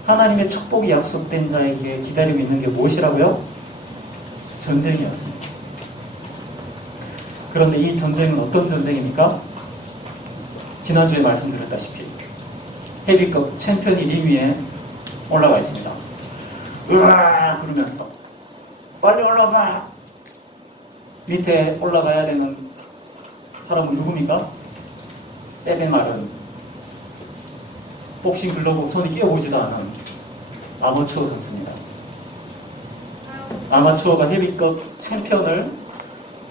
하나님의 축복이 약속된 자에게 기다리고 있는 게 무엇이라고요? 전쟁이었습니다. 그런데 이 전쟁은 어떤 전쟁입니까? 지난주에 말씀드렸다시피 헤비급 챔피언이 링 위에 올라가 있습니다. 으아 그러면서 빨리 올라가! 밑에 올라가야 되는 사람은 누굽니까? 때의 말은 복싱 글러브 손이 끼어보지도 않은 아마추어 선수입니다. 아마추어가 헤비급 챔피언을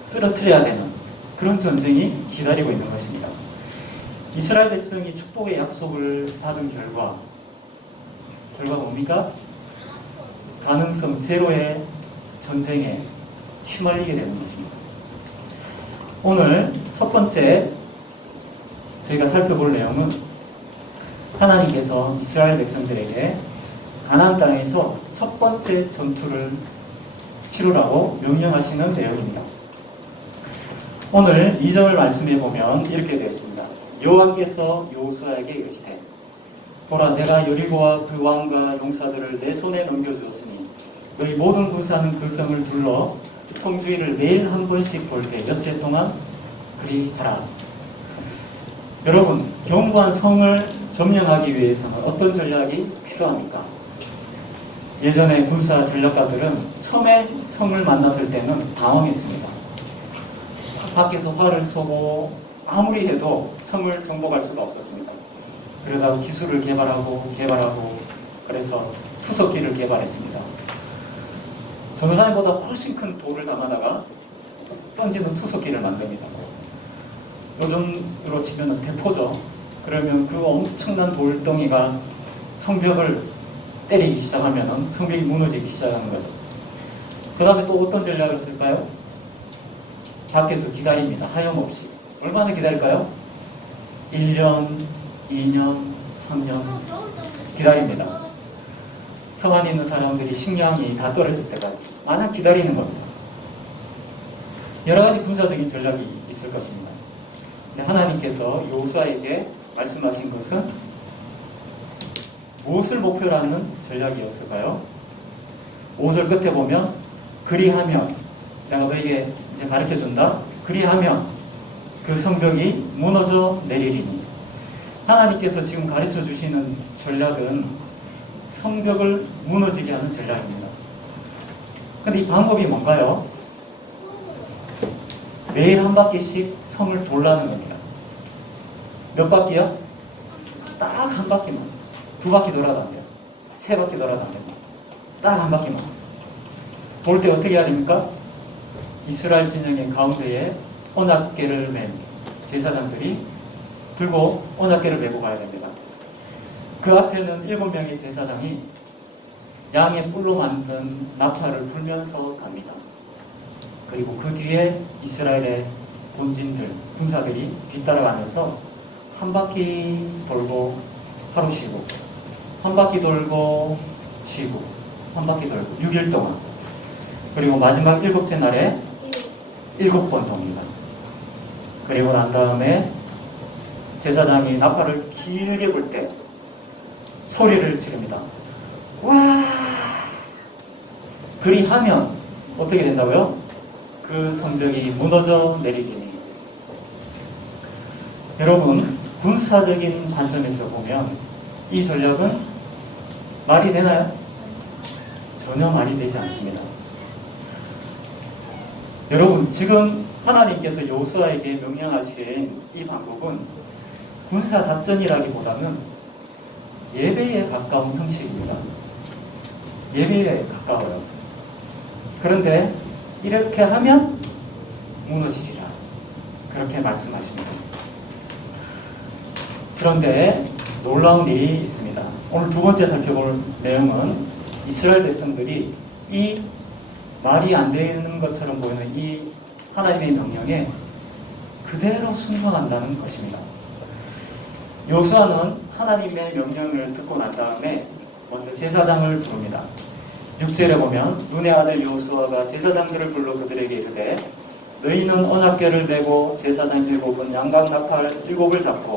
쓰러뜨려야 되는 그런 전쟁이 기다리고 있는 것입니다. 이스라엘 백성이 축복의 약속을 받은 결과가 뭡니까? 가능성 제로의 전쟁에 휘말리게 되는 것입니다. 오늘 첫 번째 저희가 살펴볼 내용은 하나님께서 이스라엘 백성들에게 가나안 땅에서 첫 번째 전투를 치르라고 명령하시는 내용입니다. 오늘 2절 말씀에 보면 이렇게 되어 있습니다. 여호와께서 여호수아에게 이르시되 보라 내가 여리고와 그 왕과 용사들을 내 손에 넘겨주었으니 너희 모든 군사는 그 성을 둘러 성주위를 매일 한 번씩 돌 때 엿새 동안 그리하라. 여러분 견고한 성을 점령하기 위해서는 어떤 전략이 필요합니까? 예전에 군사 전략가들은 처음에 성을 만났을 때는 당황했습니다. 밖에서 활을 쏘고 아무리 해도 성을 정복할 수가 없었습니다. 그러다가 기술을 개발하고 그래서 투석기를 개발했습니다. 전도사님보다 훨씬 큰 돌을 담아다가 던지는 투석기를 만듭니다. 요즘으로 치면 대포죠. 그러면 그 엄청난 돌덩이가 성벽을 때리기 시작하면 성벽이 무너지기 시작하는 거죠. 그 다음에 또 어떤 전략을 쓸까요? 밖에서 기다립니다. 하염없이. 얼마나 기다릴까요? 1년, 2년, 3년 기다립니다. 성 안에 있는 사람들이 식량이 다 떨어질 때까지 마냥 기다리는 겁니다. 여러 가지 군사적인 전략이 있을 것입니다. 근데 하나님께서 여호수아에게 말씀하신 것은 무엇을 목표로 하는 전략이었을까요? 5절 끝에 보면 그리하면 내가 너에게 이제 가르쳐준다. 그리하면 그 성벽이 무너져 내리리니. 하나님께서 지금 가르쳐 주시는 전략은 성벽을 무너지게 하는 전략입니다. 근데 이 방법이 뭔가요? 매일 한 바퀴씩 성을 돌라는 겁니다. 몇 바퀴요? 딱 한 바퀴만. 2바퀴 돌아도 안 돼요. 3바퀴 돌아도 안 됩니다. 딱 한 바퀴만. 돌 때 어떻게 해야 됩니까? 이스라엘 진영의 가운데에 언약궤를 맨 제사장들이 들고 언약궤를 메고 가야 됩니다. 그 앞에는 7명의 제사장이 양의 뿔로 만든 나팔을 불면서 갑니다. 그리고 그 뒤에 이스라엘의 본진들, 군사들이 뒤따라가면서 한 바퀴 돌고 하루 쉬고, 한 바퀴 돌고 쉬고, 한 바퀴 돌고 6일 동안. 그리고 마지막 7째 날에 7번 돕니다. 그리고 난 다음에 제사장이 나팔을 길게 불 때 소리를 지릅니다. 와! 그리하면 어떻게 된다고요? 그 성벽이 무너져 내리리니. 여러분, 군사적인 관점에서 보면 이 전략은 말이 되나요? 전혀 말이 되지 않습니다. 여러분, 지금 하나님께서 여호수아에게 명령하신 이 방법은 군사작전이라기보다는 예배에 가까운 형식입니다. 예배에 가까워요. 그런데 이렇게 하면 무너지리라. 그렇게 말씀하십니다. 그런데 놀라운 일이 있습니다. 오늘 두 번째 살펴볼 내용은 이스라엘 백성들이 이 말이 안 되는 것처럼 보이는 이 하나님의 명령에 그대로 순종한다는 것입니다. 여호수아는 하나님의 명령을 듣고 난 다음에 먼저 제사장을 부릅니다. 6절에 보면 눈의 아들 여호수아가 제사장들을 불러 그들에게 이르되 너희는 언약궤를 메고 제사장 7은 양각 나팔 7을 잡고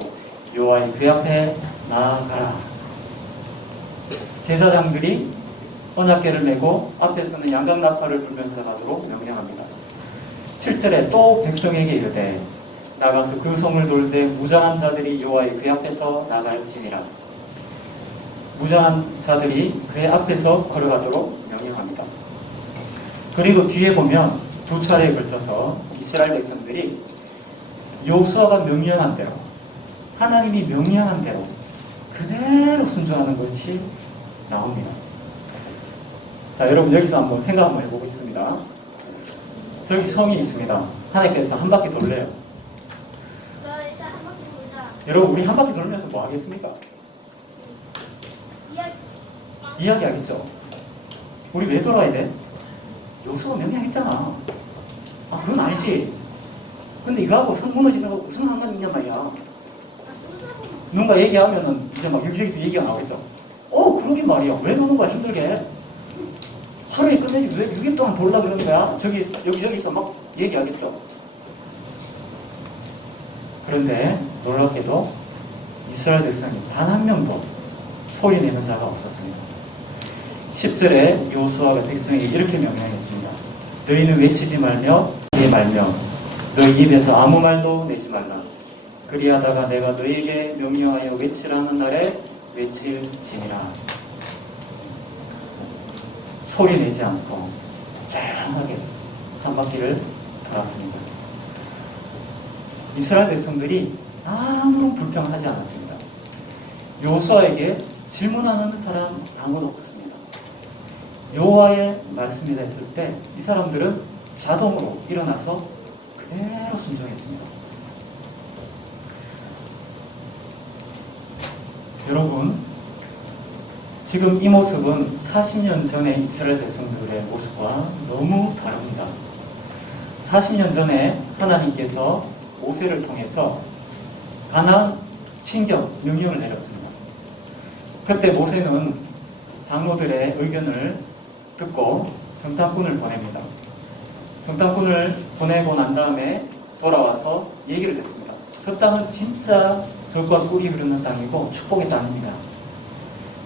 여호와의 궤 앞에 나아가라. 제사장들이 언약궤를 메고 앞에서는 양각 나팔을 불면서 가도록 명령합니다. 7절에 또 백성에게 이르되 나가서 그 성을 돌되 무장한 자들이 여호와의 궤 앞에서 나갈지니라. 무장한 자들이 궤 앞에서 걸어가도록 명령합니다. 그리고 뒤에 보면 두 차례에 걸쳐서 이스라엘 백성들이 여호수아가 명령한 대로, 하나님이 명령한 대로 그대로 순종하는 것이 나옵니다. 자, 여러분 여기서 한번 생각 한번 해보고 있습니다. 저기 성이 있습니다. 하나님께서 한 바퀴 돌래요. 너 일단 한 바퀴 돌자. 여러분 우리 한 바퀴 돌면서 뭐 하겠습니까? 이야기. 이야기하겠죠. 우리 왜 돌아야 돼? 여호수아가 명령했잖아. 아, 그건 알지. 근데 이거하고 성 무너지는 거 무슨 상관이 있냔 말이야. 누군가 얘기하면은 이제 막 여기저기서 얘기가 나오겠죠. 그러게 말이야. 왜 도는 거야, 힘들게? 하루에 끝내지 왜 6일 동안 돌라 그러는 거야? 여기저기서 막 얘기하겠죠. 그런데 놀랍게도 이스라엘 백성이 단 한 명도 소리 내는 자가 없었습니다. 10절에 여호수아가 백성에게 이렇게 명령했습니다. 너희는 외치지 말며 하지 말며 너희 입에서 아무 말도 내지 말라. 그리하다가 내가 너희에게 명령하여 외치라는 날에 외칠지니라. 소리 내지 않고 조용하게 한 바퀴를 돌았습니다. 이스라엘 백성들이 아무런 불평하지 않았습니다. 여호수아에게 질문하는 사람 아무도 없었습니다. 여호와의 말씀이다 했을 때 이 사람들은 자동으로 일어나서 그대로 순종했습니다. 여러분, 지금 이 모습은 40년 전의 이스라엘 백성들의 모습과 너무 다릅니다. 40년 전에 하나님께서 모세를 통해서 가나안 진격 명령을 내렸습니다. 그때 모세는 장로들의 의견을 듣고 정탐꾼을 보냅니다. 정탐꾼을 보내고 난 다음에 돌아와서 얘기를 했습니다. 저 땅은 진짜 젖과 꿀이 흐르는 땅이고 축복의 땅입니다.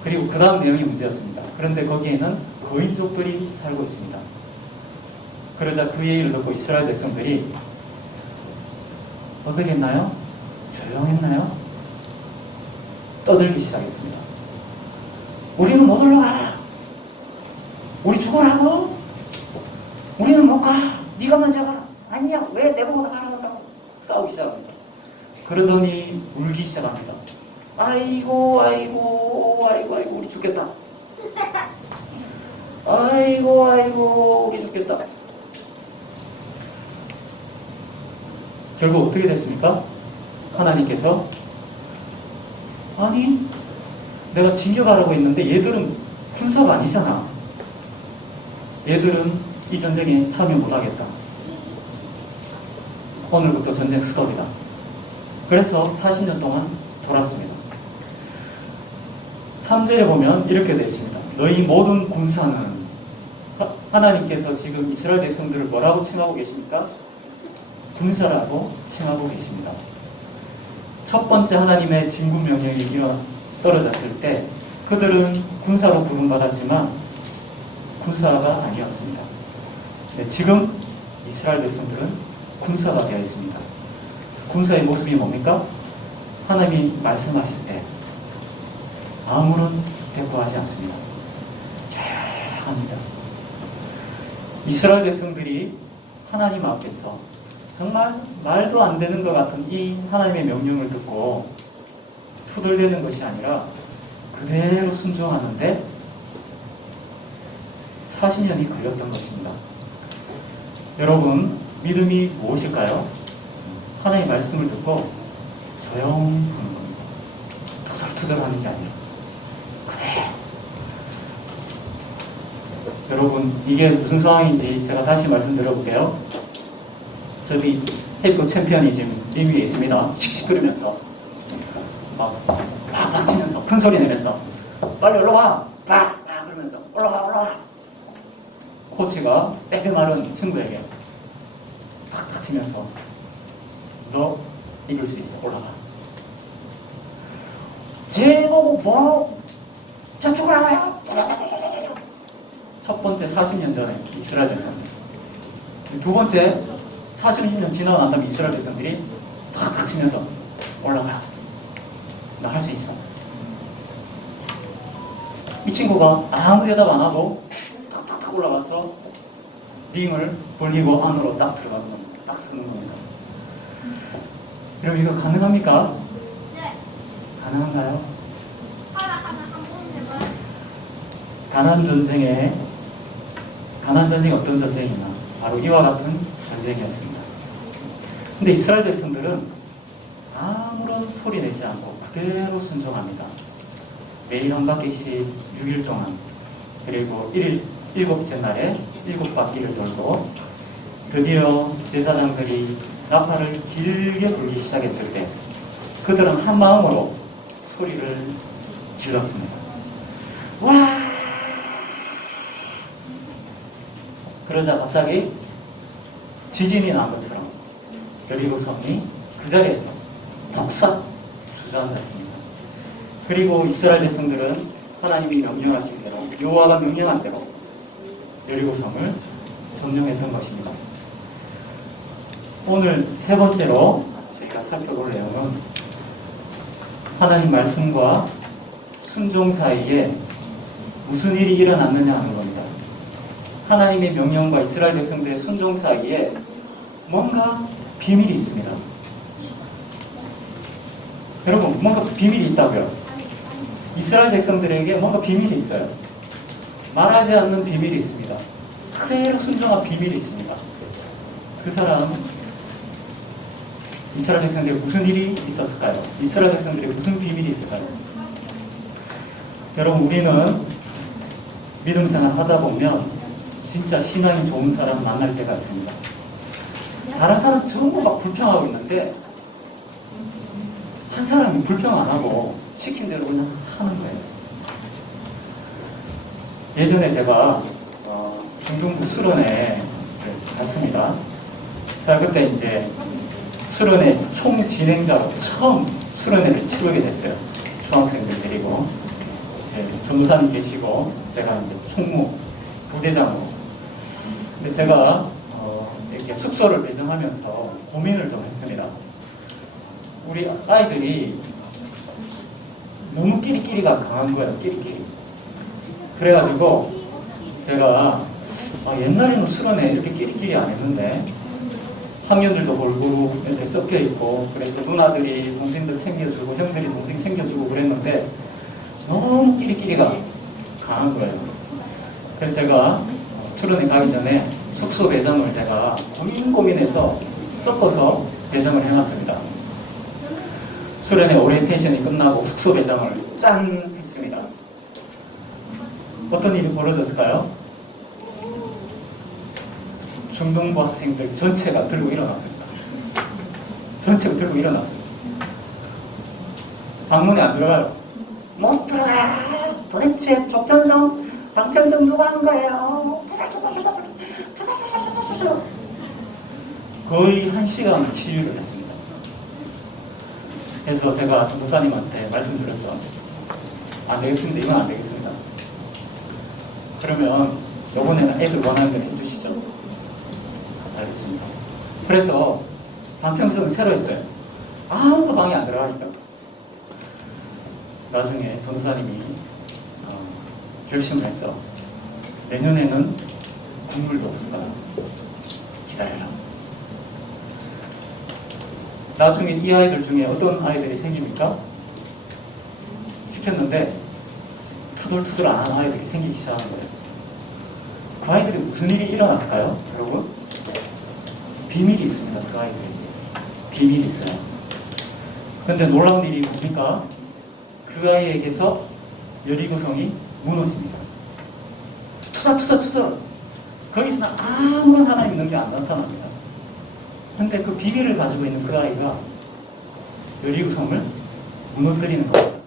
그리고 그 다음 내용이 문제였습니다. 그런데 거기에는 거인족들이 살고 있습니다. 그러자 그 얘기를 듣고 이스라엘 백성들이 어떻게 했나요? 조용했나요? 떠들기 시작했습니다. 우리는 못 올라가. 우리 죽어라고? 우리는 못 가. 네가 먼저 가. 아니야. 왜 내보고 가라고? 싸우기 시작합니다. 그러더니 울기 시작합니다. 아이고 우리 죽겠다. 아이고 우리 죽겠다. 결국 어떻게 됐습니까? 하나님께서 아니 내가 진격하라고 했는데 얘들은 군사가 아니잖아. 얘들은 이 전쟁에 참여 못하겠다. 오늘부터 전쟁 스톱이다. 그래서 40년 동안 돌았습니다. 3절에 보면 이렇게 되어 있습니다. 너희 모든 군사는 하나님께서 지금 이스라엘 백성들을 뭐라고 칭하고 계십니까? 군사라고 칭하고 계십니다. 첫 번째 하나님의 진군 명령이 떨어졌을 때 그들은 군사로 부름받았지만 군사가 아니었습니다. 네, 지금 이스라엘 백성들은 군사가 되어 있습니다. 군사의 모습이 뭡니까? 하나님이 말씀하실 때 아무런 대꾸하지 않습니다. 조용합니다. 이스라엘 백성들이 하나님 앞에서 정말 말도 안 되는 것 같은 이 하나님의 명령을 듣고 투덜대는 것이 아니라 그대로 순종하는데 40년이 걸렸던 것입니다. 여러분, 믿음이 무엇일까요? 하나님의 말씀을 듣고 조용하는 겁니다. 투덜투덜하는 게 아니라 그래. 여러분, 이게 무슨 상황인지 제가 다시 말씀드려볼게요. 저기 헤비급 챔피언이즘 림 위에 있습니다. 씩씩거리면서 막 박치면서 큰 소리 내면서 빨리 올라와! 빡! 그러면서 올라와! 코치가 빼빼 마른 친구에게 탁탁 치면서 너 이길 수 있어. 올라가. 쟤 보고 뭐? 저 죽으라고요? 첫 번째 40년 전에 이스라엘 백성들. 두 번째 40년 지나고 난 다음에 이스라엘 백성들이 탁탁 치면서 올라가. 나 할 수 있어. 이 친구가 아무 대답 안 하고 탁탁탁 올라가서 링을 돌리고 안으로 딱 들어가는 겁니다. 딱 서는 겁니다. 여러분, 이거 가능합니까? 네. 가능한가요? 하나 한번 해봐요. 가나안 전쟁이 어떤 전쟁이냐? 바로 이와 같은 전쟁이었습니다. 근데 이스라엘 백성들은 아무런 소리 내지 않고 그대로 순종합니다. 매일 한 바퀴씩 6일 동안, 그리고 7째 날에 7바퀴를 돌고, 드디어 제사장들이 나팔을 길게 불기 시작했을 때 그들은 한 마음으로 소리를 질렀습니다. 와! 그러자 갑자기 지진이 난 것처럼 여리고 성이 그 자리에서 폭삭 주저앉았습니다. 그리고 이스라엘 백성들은 하나님이 명령하신 대로, 여호와가 명령한 대로 여리고 성을 점령했던 것입니다. 오늘 세 번째로 저희가 살펴볼 내용은 하나님 말씀과 순종 사이에 무슨 일이 일어났느냐 하는 겁니다. 하나님의 명령과 이스라엘 백성들의 순종 사이에 뭔가 비밀이 있습니다. 여러분, 뭔가 비밀이 있다고요? 이스라엘 백성들에게 뭔가 비밀이 있어요. 말하지 않는 비밀이 있습니다. 그대로 순종한 비밀이 있습니다. 그 사람, 이스라엘 백성들에 무슨 일이 있었을까요? 이스라엘 백성들에 무슨 비밀이 있을까요? 여러분, 우리는 믿음 생활 하다 보면 진짜 신앙이 좋은 사람 만날 때가 있습니다. 다른 사람 전부 막 불평하고 있는데 한 사람이 불평 안 하고 시킨 대로 그냥 하는 거예요. 예전에 제가 중등부 수련회 갔습니다. 자, 그때 이제 수련회 총 진행자로 처음 수련회를 치르게 됐어요. 중학생들 데리고 이제 전도사님 계시고 제가 이제 총무 부대장으로. 근데 제가 이렇게 숙소를 배정하면서 고민을 좀 했습니다. 우리 아이들이 너무 끼리끼리가 강한 거예요. 끼리끼리. 그래가지고 제가 옛날에는 수련회 이렇게 끼리끼리 안 했는데 학년들도 골고루 이렇게 섞여 있고, 그래서 누나들이 동생들 챙겨주고 형들이 동생 챙겨주고 그랬는데 너무 끼리끼리가 강한 거예요. 그래서 제가 수련회 가기 전에 숙소 배정을 제가 고민해서 섞어서 배정을 해놨습니다. 수련회 오리엔테이션이 끝나고 숙소 배정을 짠 했습니다. 어떤 일이 벌어졌을까요? 중등부 학생들 전체가 들고 일어났습니다. 전체가 들고 일어났습니다. 방문에 안 들어가요. 못 들어가! 도대체 조편성, 방편성 누가 한 거예요? 거의 1시간을 시위를 했습니다. 그래서 제가 전도사님한테 말씀드렸죠. 안 되겠습니다. 이건 안 되겠습니다. 그러면 이번에는 애들 원하는 대로 해주시죠. 알겠습니다. 그래서 방평성을 새로 했어요. 아무도 방에 안 들어가니까. 나중에 전도사님이 결심을 했죠. 내년에는 국물도 없을 거다. 기다려라. 나중에 이 아이들 중에 어떤 아이들이 생깁니까? 시켰는데 투덜투덜 안 하는 아이들이 생기기 시작하는 거예요. 그 아이들이 무슨 일이 일어났을까요? 여러분? 비밀이 있습니다. 그 아이들이. 비밀이 있어요. 근데 놀라운 일이 뭡니까? 그 아이에게서 여리고성이 무너집니다. 투덜투덜. 거기서는 아무런 하나님 능력이 안 나타납니다. 근데 그 비밀을 가지고 있는 그 아이가 여리고성을 무너뜨리는 겁니다.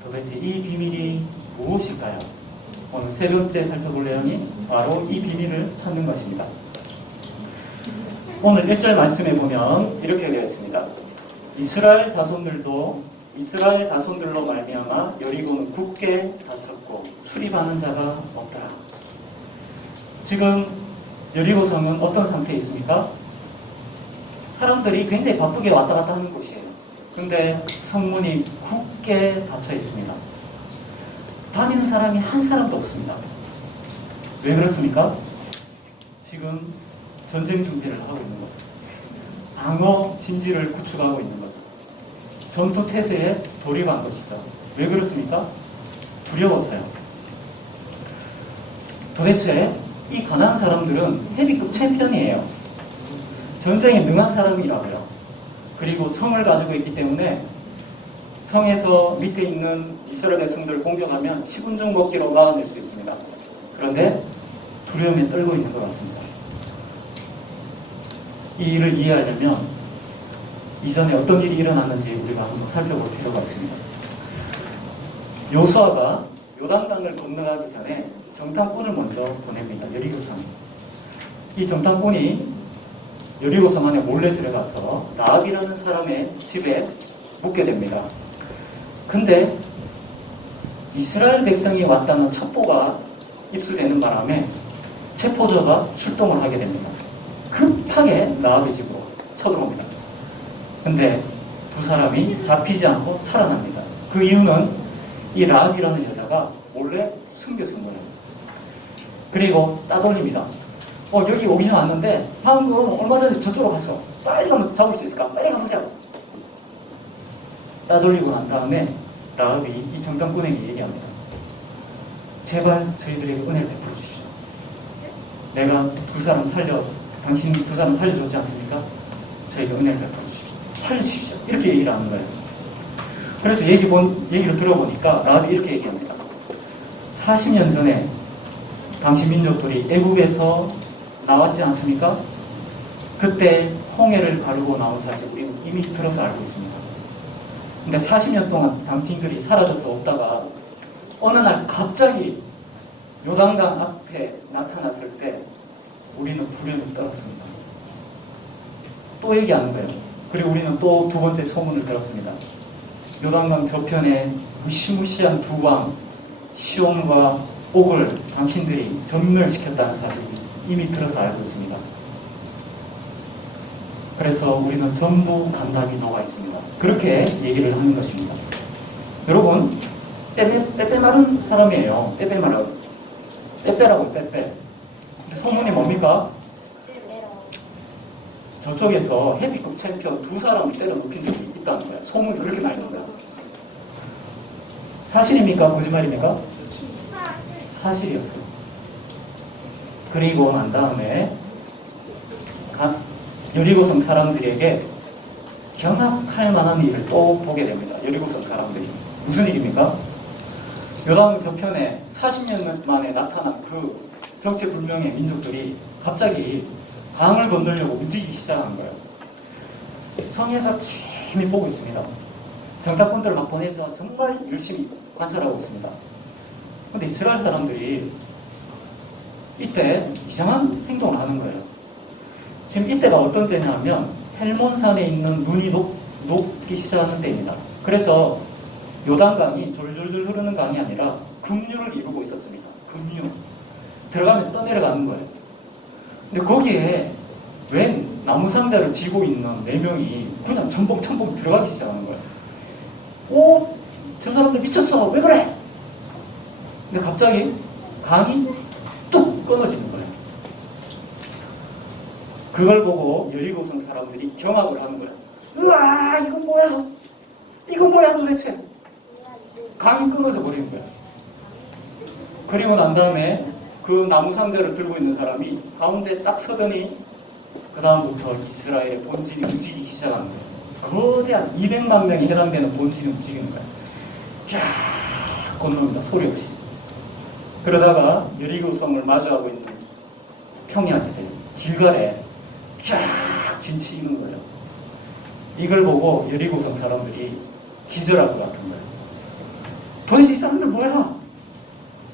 도대체 이 비밀이 무엇일까요? 오늘 세 번째 살펴볼 내용이 바로 이 비밀을 찾는 것입니다. 오늘 1절 말씀에 보면 이렇게 되어 있습니다. 이스라엘 자손들로 말미암아 여리고는 굳게 닫혔고 출입하는 자가 없더라. 지금 여리고 성은 어떤 상태에 있습니까? 사람들이 굉장히 바쁘게 왔다 갔다 하는 곳이에요. 근데 성문이 굳게 닫혀 있습니다. 다니는 사람이 한 사람도 없습니다. 왜 그렇습니까? 지금 전쟁 준비를 하고 있는 거죠. 방어 진지를 구축하고 있는 거죠. 전투 태세에 돌입한 것이죠. 왜 그렇습니까? 두려워서요. 도대체 이 가난한 사람들은 헤비급 챔피언이에요. 전쟁에 능한 사람이라고요. 그리고 성을 가지고 있기 때문에 성에서 밑에 있는 이스라엘 백성들을 공격하면 10분 중 먹기로 막아낼 수 있습니다. 그런데 두려움에 떨고 있는 것 같습니다. 이 일을 이해하려면 이전에 어떤 일이 일어났는지 우리가 한번 살펴볼 필요가 있습니다. 요수아가 요단강을 건너가기 전에 정탐꾼을 먼저 보냅니다. 여리고성. 이 정탐꾼이 여리고성 안에 몰래 들어가서 라합이라는 사람의 집에 묵게 됩니다. 근데 이스라엘 백성이 왔다는 첩보가 입수되는 바람에 체포자가 출동을 하게 됩니다. 급하게 라합의 집으로 쳐들어옵니다. 근데 두 사람이 잡히지 않고 살아납니다. 그 이유는 이 라합이라는 여자가 몰래 숨겼은 거예요. 그리고 따돌립니다. 여기 오긴 왔는데 방금 얼마 전에 저쪽으로 갔어. 빨리 가면 잡을 수 있을까? 빨리 가보세요. 따돌리고 난 다음에 라합이 이 정탐꾼에게 얘기합니다. 제발 저희들에게 은혜를 베풀어 주십시오. 내가 당신 두 사람 살려줬지 않습니까? 저에게 은혜를 베풀어 주십시오. 살려주십시오. 이렇게 얘기를 하는 거예요. 그래서 얘기를 들어보니까 라합이 이렇게 얘기합니다. 40년 전에 당시 민족들이 애국에서 나왔지 않습니까? 그때 홍해를 가르고 나온 사실 우리는 이미 들어서 알고 있습니다. 근데 40년 동안 당신들이 사라져서 없다가 어느 날 갑자기 요단강 앞에 나타났을 때 우리는 두려움에 떨었습니다. 또 얘기하는 거예요. 그리고 우리는 또 두 번째 소문을 들었습니다. 요단강 저편에 무시무시한 두 왕 시온과 옥을 당신들이 전멸시켰다는 사실을 이미 들어서 알고 있습니다. 그래서 우리는 전부 감당이 녹아 있습니다. 그렇게 얘기를 하는 것입니다. 여러분, 빼빼 마른 사람이에요. 빼빼 마른. 빼빼라고 빼빼. 근데 소문이 뭡니까? 저쪽에서 헤비급 챔피언 두 사람을 때려 눕힌 적이 있다는 거예요. 소문이 그렇게 많이 난 거예요. 사실입니까? 거짓말입니까? 사실이었어요. 그리고 난 다음에 여리고성 사람들에게 경악할 만한 일을 또 보게 됩니다. 여리고성 사람들이. 무슨 일입니까? 요단 저편에 40년 만에 나타난 그 정체불명의 민족들이 갑자기 강을 건너려고 움직이기 시작한 거예요. 성에서 취미 보고 있습니다. 정탐꾼들을 막 보내서 정말 열심히 관찰하고 있습니다. 근데 이스라엘 사람들이 이때 이상한 행동을 하는 거예요. 지금 이때가 어떤 때냐면 헬몬산에 있는 눈이 녹기 시작하는 때입니다. 그래서 요단강이 졸졸졸 흐르는 강이 아니라 급류를 이루고 있었습니다. 급류. 들어가면 떠내려가는 거예요. 근데 거기에 웬 나무 상자를 쥐고 있는 4명이 그냥 첨벙첨벙 들어가기 시작하는 거예요. 오! 저 사람들 미쳤어! 왜 그래? 근데 갑자기 강이 뚝 끊어지는 거예요. 그걸 보고 여리고성 사람들이 경악을 하는 거예요. 우와! 이건 뭐야? 이건 뭐야 도대체? 강이 끊어져 버리는 거예요. 그리고 난 다음에 그 나무 상자를 들고 있는 사람이 가운데 딱 서더니 그 다음부터 이스라엘의 본진이 움직이기 시작하는 거예요. 거대한 200만 명이 해당되는 본진이 움직이는 거예요. 쫙 건너옵니다. 소리 없이. 그러다가 여리고성을 마주하고 있는 평야지대 길갈에 쫙 진치는 거예요. 이걸 보고 여리고성 사람들이 기절할 것 같은 거예요. 도대체 이 사람들 뭐야?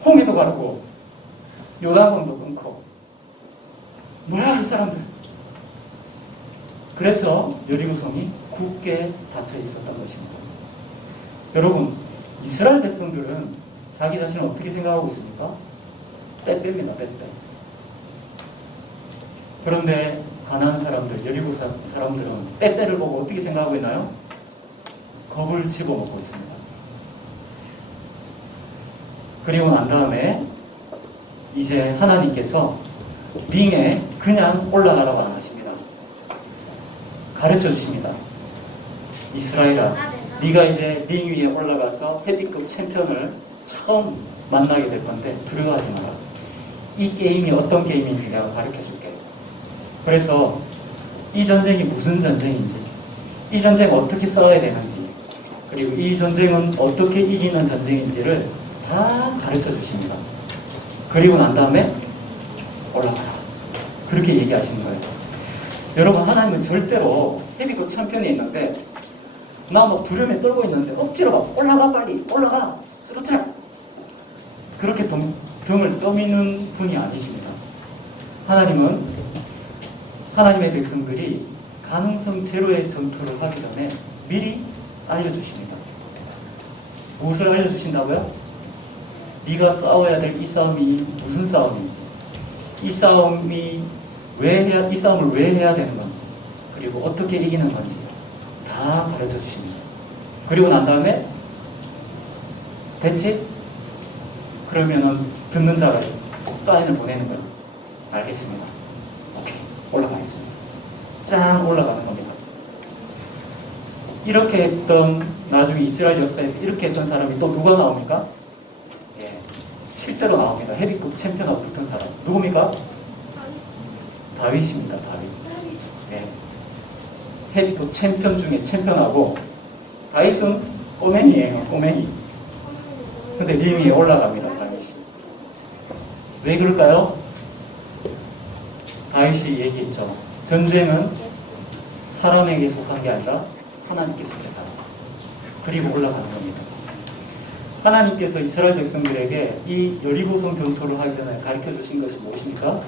홍해도 가르고 요단강도 끊고 뭐야 이 사람들? 그래서 여리고성이 굳게 닫혀 있었던 것입니다. 여러분, 이스라엘 백성들은 자기 자신을 어떻게 생각하고 있습니까? 빼빼입니다. 빼빼. 그런데 가나안 사람들, 여리고 사람들은 빼빼를 보고 어떻게 생각하고 있나요? 겁을 집어먹고 있습니다. 그리고 난 다음에 이제 하나님께서 링에 그냥 올라가라고 안 하십니다. 가르쳐 주십니다. 이스라엘아, 네가 이제 링 위에 올라가서 헤비급 챔피언을 처음 만나게 될 건데 두려워하지 마라. 이 게임이 어떤 게임인지 내가 가르쳐 줄게. 그래서 이 전쟁이 무슨 전쟁인지, 이 전쟁 어떻게 싸워야 되는지, 그리고 이 전쟁은 어떻게 이기는 전쟁인지를 다 가르쳐 주십니다. 그리고 난 다음에 올라가라. 그렇게 얘기하시는 거예요. 여러분, 하나님은 절대로 헤비급 챔피언이 있는데 나 막 두려움에 떨고 있는데 억지로 막 올라가, 빨리 올라가, 쓰러뜨려, 그렇게 등을 떠미는 분이 아니십니다. 하나님은 하나님의 백성들이 가능성 제로의 전투를 하기 전에 미리 알려주십니다. 무엇을 알려주신다고요? 네가 싸워야 될 이 싸움이 무슨 싸움인지, 이 싸움을 왜 해야 되는 건지, 그리고 어떻게 이기는 건지 다 가르쳐 주십니다. 그리고 난 다음에 됐지? 그러면은 듣는 자가 사인을 보내는 거예요. 알겠습니다. 오케이, 올라가겠습니다. 짱 올라가는 겁니다. 이렇게 했던, 나중에 이스라엘 역사에서 이렇게 했던 사람이 또 누가 나옵니까? 예, 실제로 나옵니다. 헤비급 챔피언하고 붙은 사람 누굽니까? 다윗입니다. 다윗. 예, 헤비급 챔피언 중에 챔피언하고, 다윗은 꼬맹이에요. 꼬맹이. 근데 링 위에 올라갑니다. 다윗이. 왜 그럴까요? 다윗이 얘기했죠. 전쟁은 사람에게 속한 게 아니라 하나님께 속했다. 그리고 올라가는 겁니다. 하나님께서 이스라엘 백성들에게 이 여리고성 전투를 하기 전에 가르쳐 주신 것이 무엇입니까?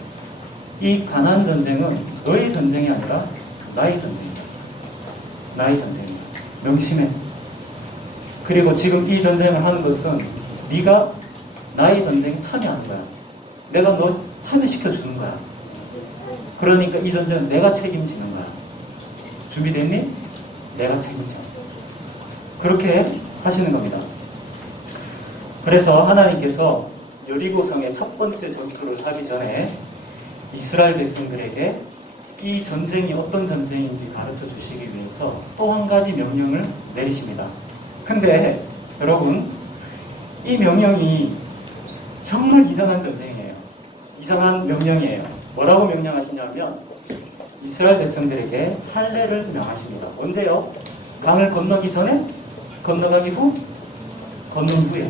이 가나안 전쟁은 너의 전쟁이 아니라 나의 전쟁이다. 나의 전쟁이다. 명심해. 그리고 지금 이 전쟁을 하는 것은 네가 나의 전쟁에 참여하는 거야. 내가 너 참여시켜 주는 거야. 그러니까 이 전쟁은 내가 책임지는 거야. 준비됐니? 내가 책임져. 그렇게 하시는 겁니다. 그래서 하나님께서 여리고성의 첫 번째 전투를 하기 전에 이스라엘 백성들에게 이 전쟁이 어떤 전쟁인지 가르쳐 주시기 위해서 또 한 가지 명령을 내리십니다. 근데 여러분, 이 명령이 정말 이상한 전쟁이에요. 이상한 명령이에요. 뭐라고 명령하시냐면 이스라엘 백성들에게 할례를 명하십니다. 언제요? 강을 건너기 전에? 건너가기 후? 건넌 후에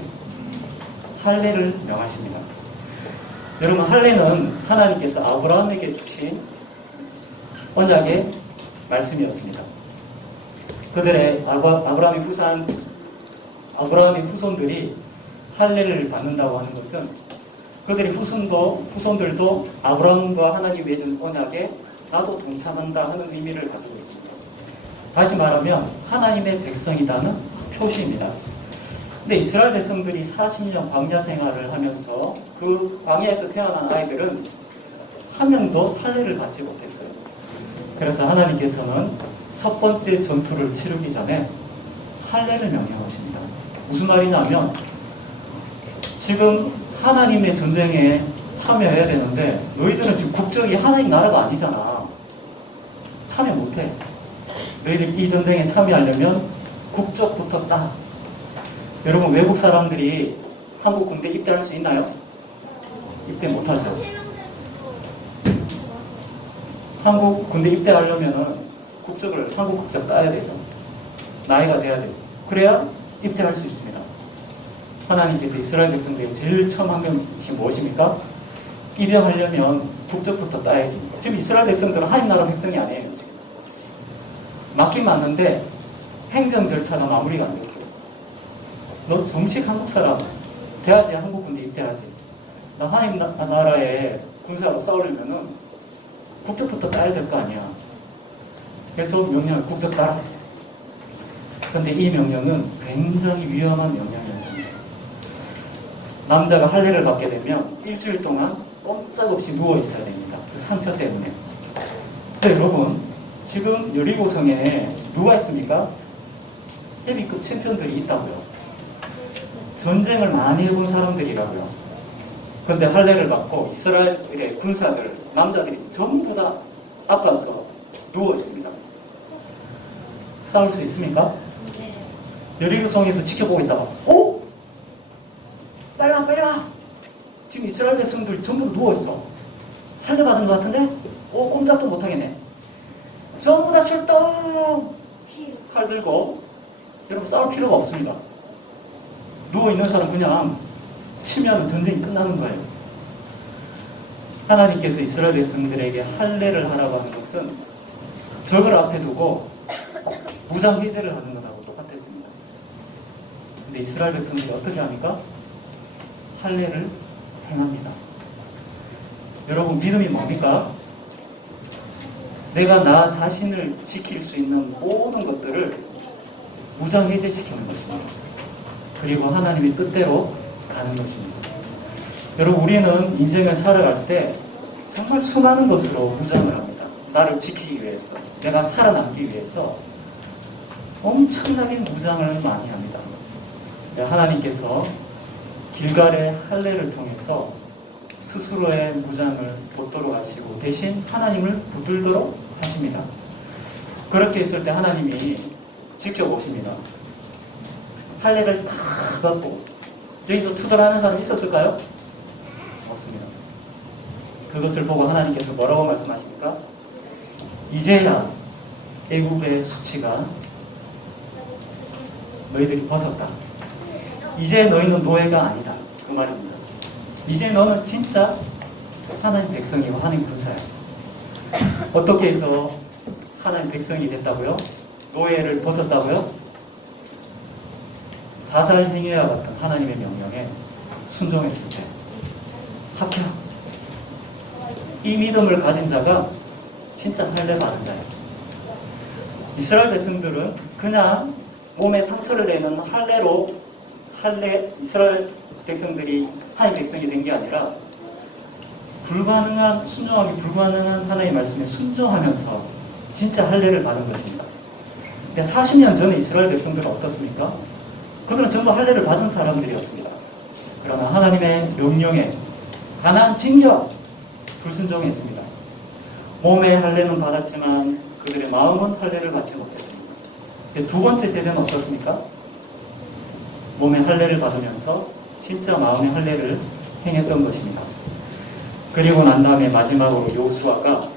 할례를 명하십니다. 여러분, 할례는 하나님께서 아브라함에게 주신 언약의 말씀이었습니다. 그들의 아브라함의 후손들이 할례를 받는다고 하는 것은 그들의 후손들도 아브라함과 하나님 맺은 언약에 나도 동참한다 하는 의미를 가지고 있습니다. 다시 말하면 하나님의 백성이다는 표시입니다. 근데 이스라엘 백성들이 40년 광야 생활을 하면서 그 광야에서 태어난 아이들은 한 명도 할례를 받지 못했어요. 그래서 하나님께서는 첫 번째 전투를 치르기 전에 할례를 명령하십니다. 무슨 말이냐면 지금 하나님의 전쟁에 참여해야 되는데 너희들은 지금 국적이 하나님 나라가 아니잖아. 참여 못해. 너희들 이 전쟁에 참여하려면 국적부터 따. 여러분, 외국 사람들이 한국 군대 입대할 수 있나요? 입대 못하죠. 한국 군대 입대하려면 국적을 한국 국적 따야 되죠. 나이가 돼야 되죠. 그래야 입대할 수 있습니다. 하나님께서 이스라엘 백성들이 제일 처음 한 것이 무엇입니까? 입영하려면 국적부터 따야지. 지금 이스라엘 백성들은 하나님 나라 백성이 아니에요. 지금 맞긴 맞는데 행정 절차가 마무리가 안 됐어요. 너 정식 한국 사람 돼야지. 한국 군대 입대하지. 나 하나님 나라에 군사로 싸우려면은 국적부터 따야 될 거 아니야. 그래서 명령을 국적 따라. 근데 이 명령은 굉장히 위험한 명령이었습니다. 남자가 할례를 받게 되면 일주일 동안 꼼짝없이 누워 있어야 됩니다. 그 상처 때문에. 네, 여러분, 지금 여리고성에 누가 있습니까? 헤비급 챔피언들이 있다고요. 전쟁을 많이 해본 사람들이라고요. 그런데 할례를 받고 이스라엘의 군사들, 남자들이 전부 다 앞가서 누워 있습니다. 싸울 수 있습니까? 여리고성에서 지켜보고 있다가, 오! 빨리 와, 빨리 와! 지금 이스라엘 백성들이 전부 다 누워 있어. 할례 받은 것 같은데? 오, 꼼짝도 못 하겠네. 전부 다 출동! 칼 들고, 여러분 싸울 필요가 없습니다. 누워있는 사람 그냥 치면 전쟁이 끝나는 거예요. 하나님께서 이스라엘 백성들에게 할례를 하라고 하는 것은 적을 앞에 두고 무장 해제를 하는 것하고 똑같았습니다. 근데 이스라엘 백성들이 어떻게 합니까? 할례를 행합니다. 여러분, 믿음이 뭡니까? 내가 나 자신을 지킬 수 있는 모든 것들을 무장 해제시키는 것입니다. 그리고 하나님의 뜻대로 가는 것입니다. 여러분, 우리는 인생을 살아갈 때 정말 수많은 것으로 무장을 합니다. 나를 지키기 위해서, 내가 살아남기 위해서 엄청나게 무장을 많이 합니다. 하나님께서 길갈의 할례를 통해서 스스로의 무장을 벗도록 하시고 대신 하나님을 붙들도록 하십니다. 그렇게 했을 때 하나님이 지켜보십니다. 할례를 다 받고 여기서 투덜하는 사람이 있었을까요? 없습니다. 그것을 보고 하나님께서 뭐라고 말씀하십니까? 이제야 애굽의 수치가 너희들이 벗었다. 이제 너희는 노예가 아니다. 그 말입니다. 이제 너는 진짜 하나님 백성이고 하나님 군사야. 어떻게 해서 하나님 백성이 됐다고요? 노예를 벗었다고요? 자살 행위와 같은 하나님의 명령에 순종했을 때 합격. 이 믿음을 가진 자가 진짜 할례 받은 자예요. 이스라엘 백성들은 그냥 몸에 상처를 내는 할례 이스라엘 백성들이 하나님 백성이 된 게 아니라 순종하기 불가능한 하나님의 말씀에 순종하면서 진짜 할례를 받은 것입니다. 근데 40년 전에 이스라엘 백성들은 어떻습니까? 그들은 전부 할례를 받은 사람들이었습니다. 그러나 하나님의 명령에 가나안 진격 불순종했습니다. 몸의 할례는 받았지만 그들의 마음은 할례를 받지 못했습니다. 근데 두 번째 세대는 어떻습니까? 몸의 할례를 받으면서 진짜 마음의 할례를 행했던 것입니다. 그리고 난 다음에 마지막으로 여호수아가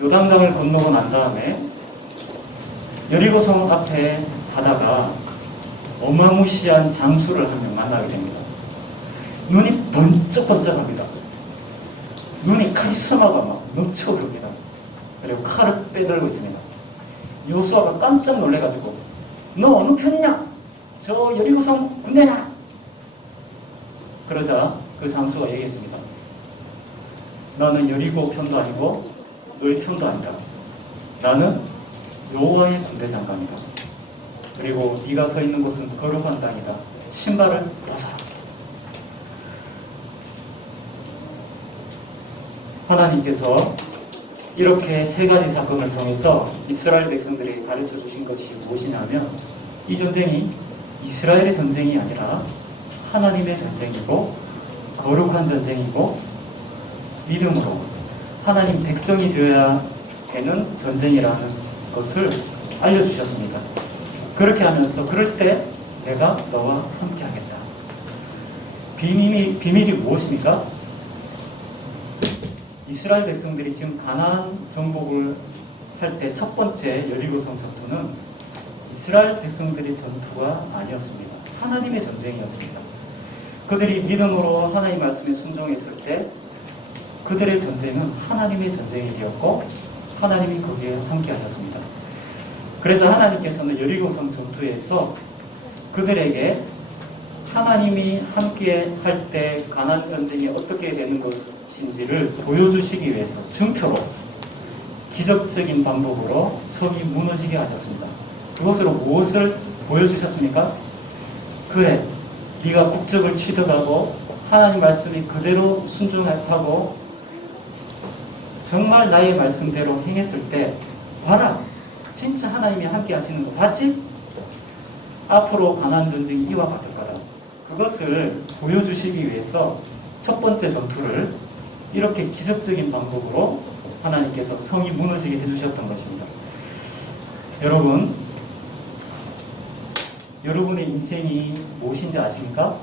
요단강을 건너고 난 다음에 여리고성 앞에 가다가 어마무시한 장수를 한 명 만나게 됩니다. 눈이 번쩍번쩍합니다. 눈이 카리스마가 막 넘쳐 흐릅니다. 그리고 칼을 빼들고 있습니다. 여호수아가 깜짝 놀래가지고 너 어느 편이냐? 저 여리고성 군대냐? 그러자 그 장수가 얘기했습니다. 나는 여리고 편도 아니고 너의 편도 아니다. 나는 여호와의 군대 장관이다. 그리고 네가 서 있는 곳은 거룩한 땅이다. 신발을 벗어라. 하나님께서 이렇게 세 가지 사건을 통해서 이스라엘 백성들에게 가르쳐 주신 것이 무엇이냐면 이 전쟁이 이스라엘의 전쟁이 아니라 하나님의 전쟁이고 거룩한 전쟁이고 믿음으로 하나님 백성이 되어야 되는 전쟁이라는 것을 알려주셨습니다. 그렇게 하면서 그럴 때 내가 너와 함께 하겠다. 비밀이 무엇입니까? 이스라엘 백성들이 지금 가나안 정복을 할 때 첫 번째 여리고성 전투는 이스라엘 백성들의 전투가 아니었습니다. 하나님의 전쟁이었습니다. 그들이 믿음으로 하나님 말씀에 순종했을 때 그들의 전쟁은 하나님의 전쟁이 되었고 하나님이 거기에 함께 하셨습니다. 그래서 하나님께서는 여리고성 전투에서 그들에게 하나님이 함께 할 때 가나안 전쟁이 어떻게 되는 것인지를 보여주시기 위해서 증표로 기적적인 방법으로 성이 무너지게 하셨습니다. 그것으로 무엇을 보여주셨습니까? 그래, 네가 국적을 취득하고 하나님 말씀이 그대로 순종하고 정말 나의 말씀대로 행했을 때 봐라, 진짜 하나님이 함께 하시는 거 봤지? 앞으로 가나안 전쟁이 이와 같을 거다. 그것을 보여주시기 위해서 첫 번째 전투를 이렇게 기적적인 방법으로 하나님께서 성이 무너지게 해주셨던 것입니다. 여러분, 여러분의 인생이 무엇인지 아십니까?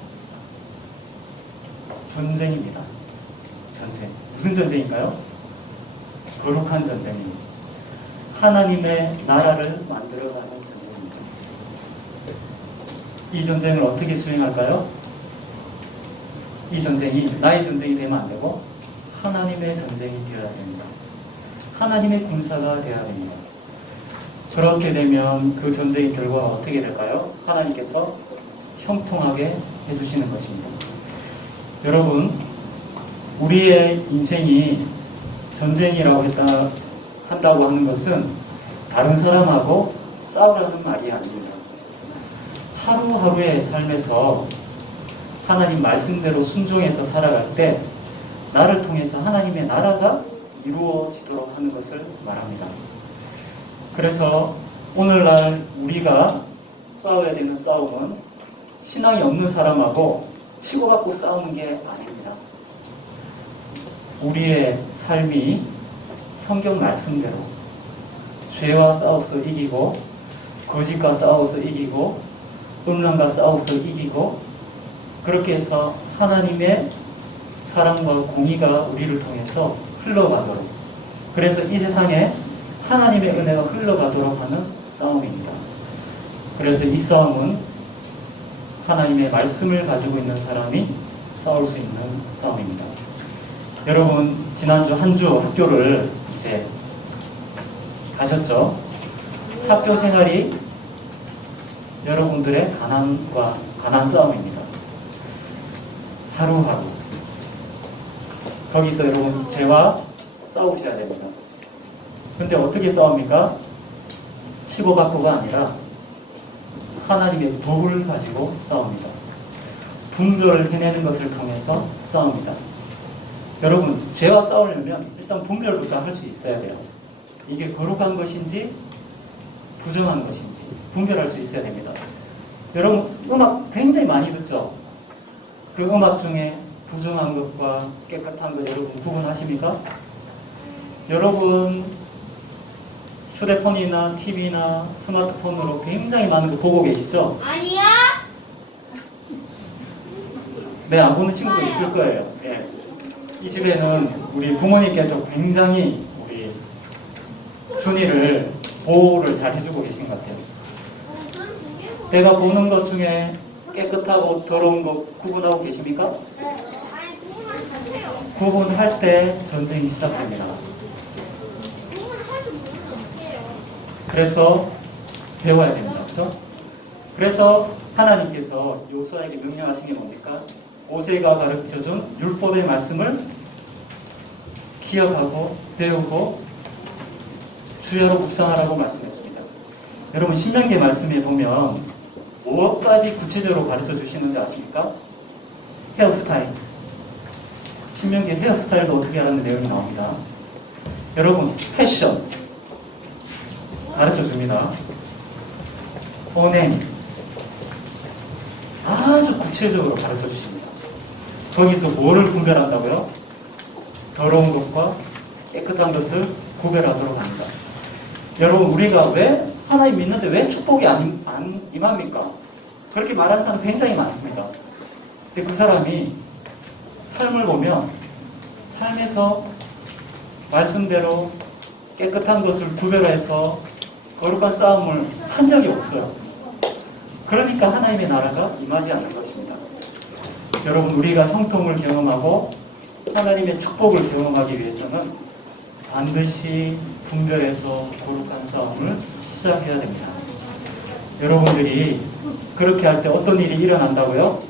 전쟁입니다. 전쟁. 무슨 전쟁인가요? 거룩한 전쟁입니다. 하나님의 나라를 만들어가는 전쟁입니다. 이 전쟁을 어떻게 수행할까요? 이 전쟁이 나의 전쟁이 되면 안 되고 하나님의 전쟁이 되어야 됩니다. 하나님의 군사가 되어야 됩니다. 그렇게 되면 그 전쟁의 결과가 어떻게 될까요? 하나님께서 형통하게 해주시는 것입니다. 여러분, 우리의 인생이 전쟁이라고 한다고 하는 것은 다른 사람하고 싸우라는 말이 아닙니다. 하루하루의 삶에서 하나님 말씀대로 순종해서 살아갈 때 나를 통해서 하나님의 나라가 이루어지도록 하는 것을 말합니다. 그래서 오늘날 우리가 싸워야 되는 싸움은 신앙이 없는 사람하고 치고받고 싸우는 게 아닙니다. 우리의 삶이 성경 말씀대로 죄와 싸워서 이기고 거짓과 싸워서 이기고 음란과 싸워서 이기고 그렇게 해서 하나님의 사랑과 공의가 우리를 통해서 흘러가도록, 그래서 이 세상에 하나님의 은혜가 흘러가도록 하는 싸움입니다. 그래서 이 싸움은 하나님의 말씀을 가지고 있는 사람이 싸울 수 있는 싸움입니다. 여러분, 지난주 한 주 학교를 이제 가셨죠? 학교 생활이 여러분들의 가난 싸움입니다. 하루하루 거기서 여러분 죄와 싸우셔야 됩니다. 근데 어떻게 싸웁니까? 치고받고가 아니라 하나님의 법을 가지고 싸웁니다. 분별을 해내는 것을 통해서 싸웁니다. 여러분, 죄와 싸우려면 일단 분별부터 할 수 있어야 돼요. 이게 거룩한 것인지 부정한 것인지 분별할 수 있어야 됩니다. 여러분, 음악 굉장히 많이 듣죠? 그 음악 중에 부정한 것과 깨끗한 것 여러분 구분하십니까? 여러분, 휴대폰이나 TV나 스마트폰으로 굉장히 많은 거 보고 계시죠? 아니야? 네, 안 보는 친구도 있을 거예요. 예. 이 집에는 우리 부모님께서 굉장히 우리 준이를 보호를 잘 해주고 계신 것 같아요. 내가 보는 것 중에 깨끗하고 더러운 거 구분하고 계십니까? 아니, 그거만 하세요. 구분할 때 전쟁이 시작됩니다. 그거는 할줄 모르면 어떡해요? 그래서 배워야 됩니다. 그렇죠? 그래서 하나님께서 요수아에게 명령하신 게 뭡니까? 모세가 가르쳐준 율법의 말씀을 기억하고 배우고 주야로 묵상하라고 말씀했습니다. 여러분, 신명기 말씀에 보면 무엇까지 구체적으로 가르쳐 주시는지 아십니까? 헤어스타일. 신명기 헤어스타일도 어떻게 하라는 내용이 나옵니다. 여러분, 패션 가르쳐 줍니다. 언행 아주 구체적으로 가르쳐 주십니다. 거기서 뭐를 분별한다고요? 더러운 것과 깨끗한 것을 구별하도록 합니다. 여러분, 우리가 왜 하나님 믿는데 왜 축복이 안 임합니까? 그렇게 말하는 사람 굉장히 많습니다. 근데 그 사람이 삶을 보면 삶에서 말씀대로 깨끗한 것을 구별해서 거룩한 싸움을 한 적이 없어요. 그러니까 하나님의 나라가 임하지 않는 것입니다. 여러분, 우리가 형통을 경험하고 하나님의 축복을 경험하기 위해서는 반드시 분별해서 거룩한 싸움을 시작해야 됩니다. 여러분들이 그렇게 할 때 어떤 일이 일어난다고요?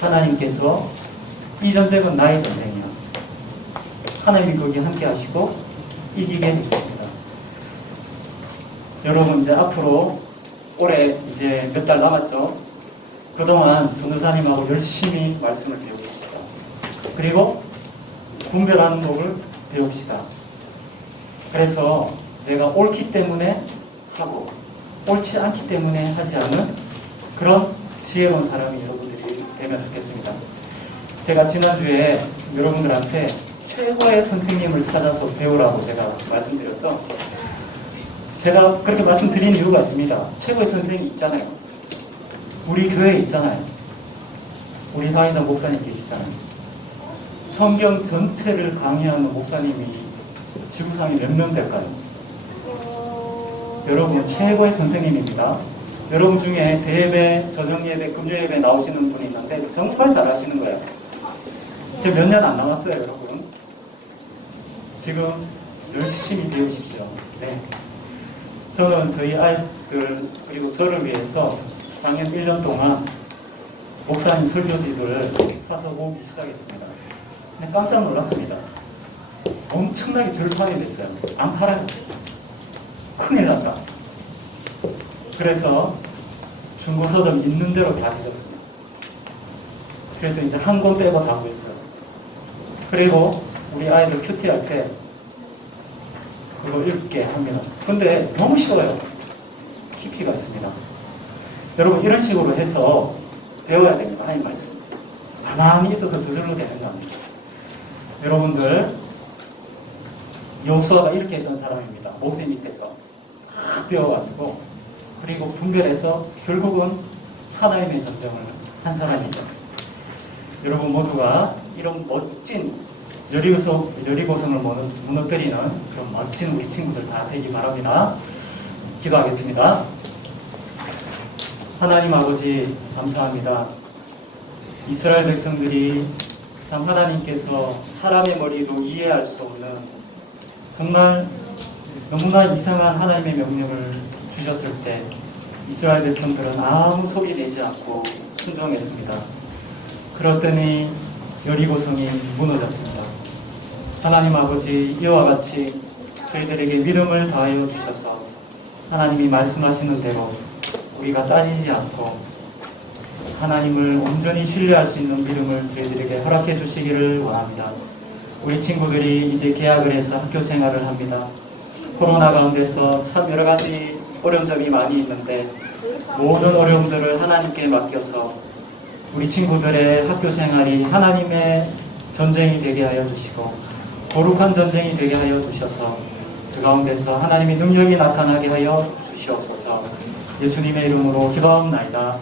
하나님께서 이 전쟁은 나의 전쟁이야. 하나님이 거기 함께 하시고 이기게 해주십니다. 여러분, 이제 앞으로 올해 이제 몇 달 남았죠? 그동안 전도사님하고 열심히 말씀을 배우십시다. 그리고 분별하는 법을 배웁시다. 그래서 내가 옳기 때문에 하고 옳지 않기 때문에 하지 않은 그런 지혜로운 사람이 여러분들이 되면 좋겠습니다. 제가 지난주에 여러분들한테 최고의 선생님을 찾아서 배우라고 제가 말씀드렸죠. 제가 그렇게 말씀드린 이유가 있습니다. 최고의 선생님이 있잖아요. 우리 교회에 있잖아요. 우리 사회자 목사님 계시잖아요. 성경 전체를 강의하는 목사님이 지구상에 몇 명 될까요? 여러분 최고의 선생님입니다. 여러분 중에 대예배, 저녁예배, 금요예배 나오시는 분이 있는데 정말 잘하시는 거예요. 이제 몇 년 안 남았어요, 여러분. 지금 열심히 배우십시오. 네. 저는 저희 아이들 그리고 저를 위해서 작년 1년 동안 목사님 설교지들을 사서 보기 시작했습니다. 근데 깜짝 놀랐습니다. 엄청나게 절판이 됐어요. 안 팔아요. 큰일 났다. 그래서 중고서점 있는 대로 다 뒤졌습니다. 그래서 이제 한 권 빼고 다 구했어요. 그리고 우리 아이들 큐티 할 때 그거 읽게 하면 근데 너무 쉬워요. 깊이가 있습니다. 여러분 이런 식으로 해서 배워야 됩니다. 하나님 말씀. 가만히 있어서 저절로 되는 거 아닙니다. 여러분들 여호수아가 이렇게 했던 사람입니다. 모세 밑에서 다 배워가지고 그리고 분별해서 결국은 하나님의 전쟁을 한 사람이죠. 여러분 모두가 이런 멋진 여리고성을 무너뜨리는 그런 멋진 우리 친구들 다 되기 바랍니다. 기도하겠습니다. 하나님 아버지 감사합니다. 이스라엘 백성들이 참 하나님께서 사람의 머리로 이해할 수 없는 정말 너무나 이상한 하나님의 명령을 주셨을 때 이스라엘 백성들은 아무 소리 내지 않고 순종했습니다. 그랬더니 여리고성이 무너졌습니다. 하나님 아버지 이와 같이 저희들에게 믿음을 다하여 주셔서 하나님이 말씀하시는 대로 우리가 따지지 않고 하나님을 온전히 신뢰할 수 있는 믿음을 저희들에게 허락해 주시기를 원합니다. 우리 친구들이 이제 개학을 해서 학교 생활을 합니다. 코로나 가운데서 참 여러 가지 어려운 점이 많이 있는데 모든 어려움들을 하나님께 맡겨서 우리 친구들의 학교 생활이 하나님의 전쟁이 되게 하여 주시고 거룩한 전쟁이 되게 하여 주셔서 그 가운데서 하나님의 능력이 나타나게 하여 주시옵소서. 예수님의 이름으로 기도하옵나이다.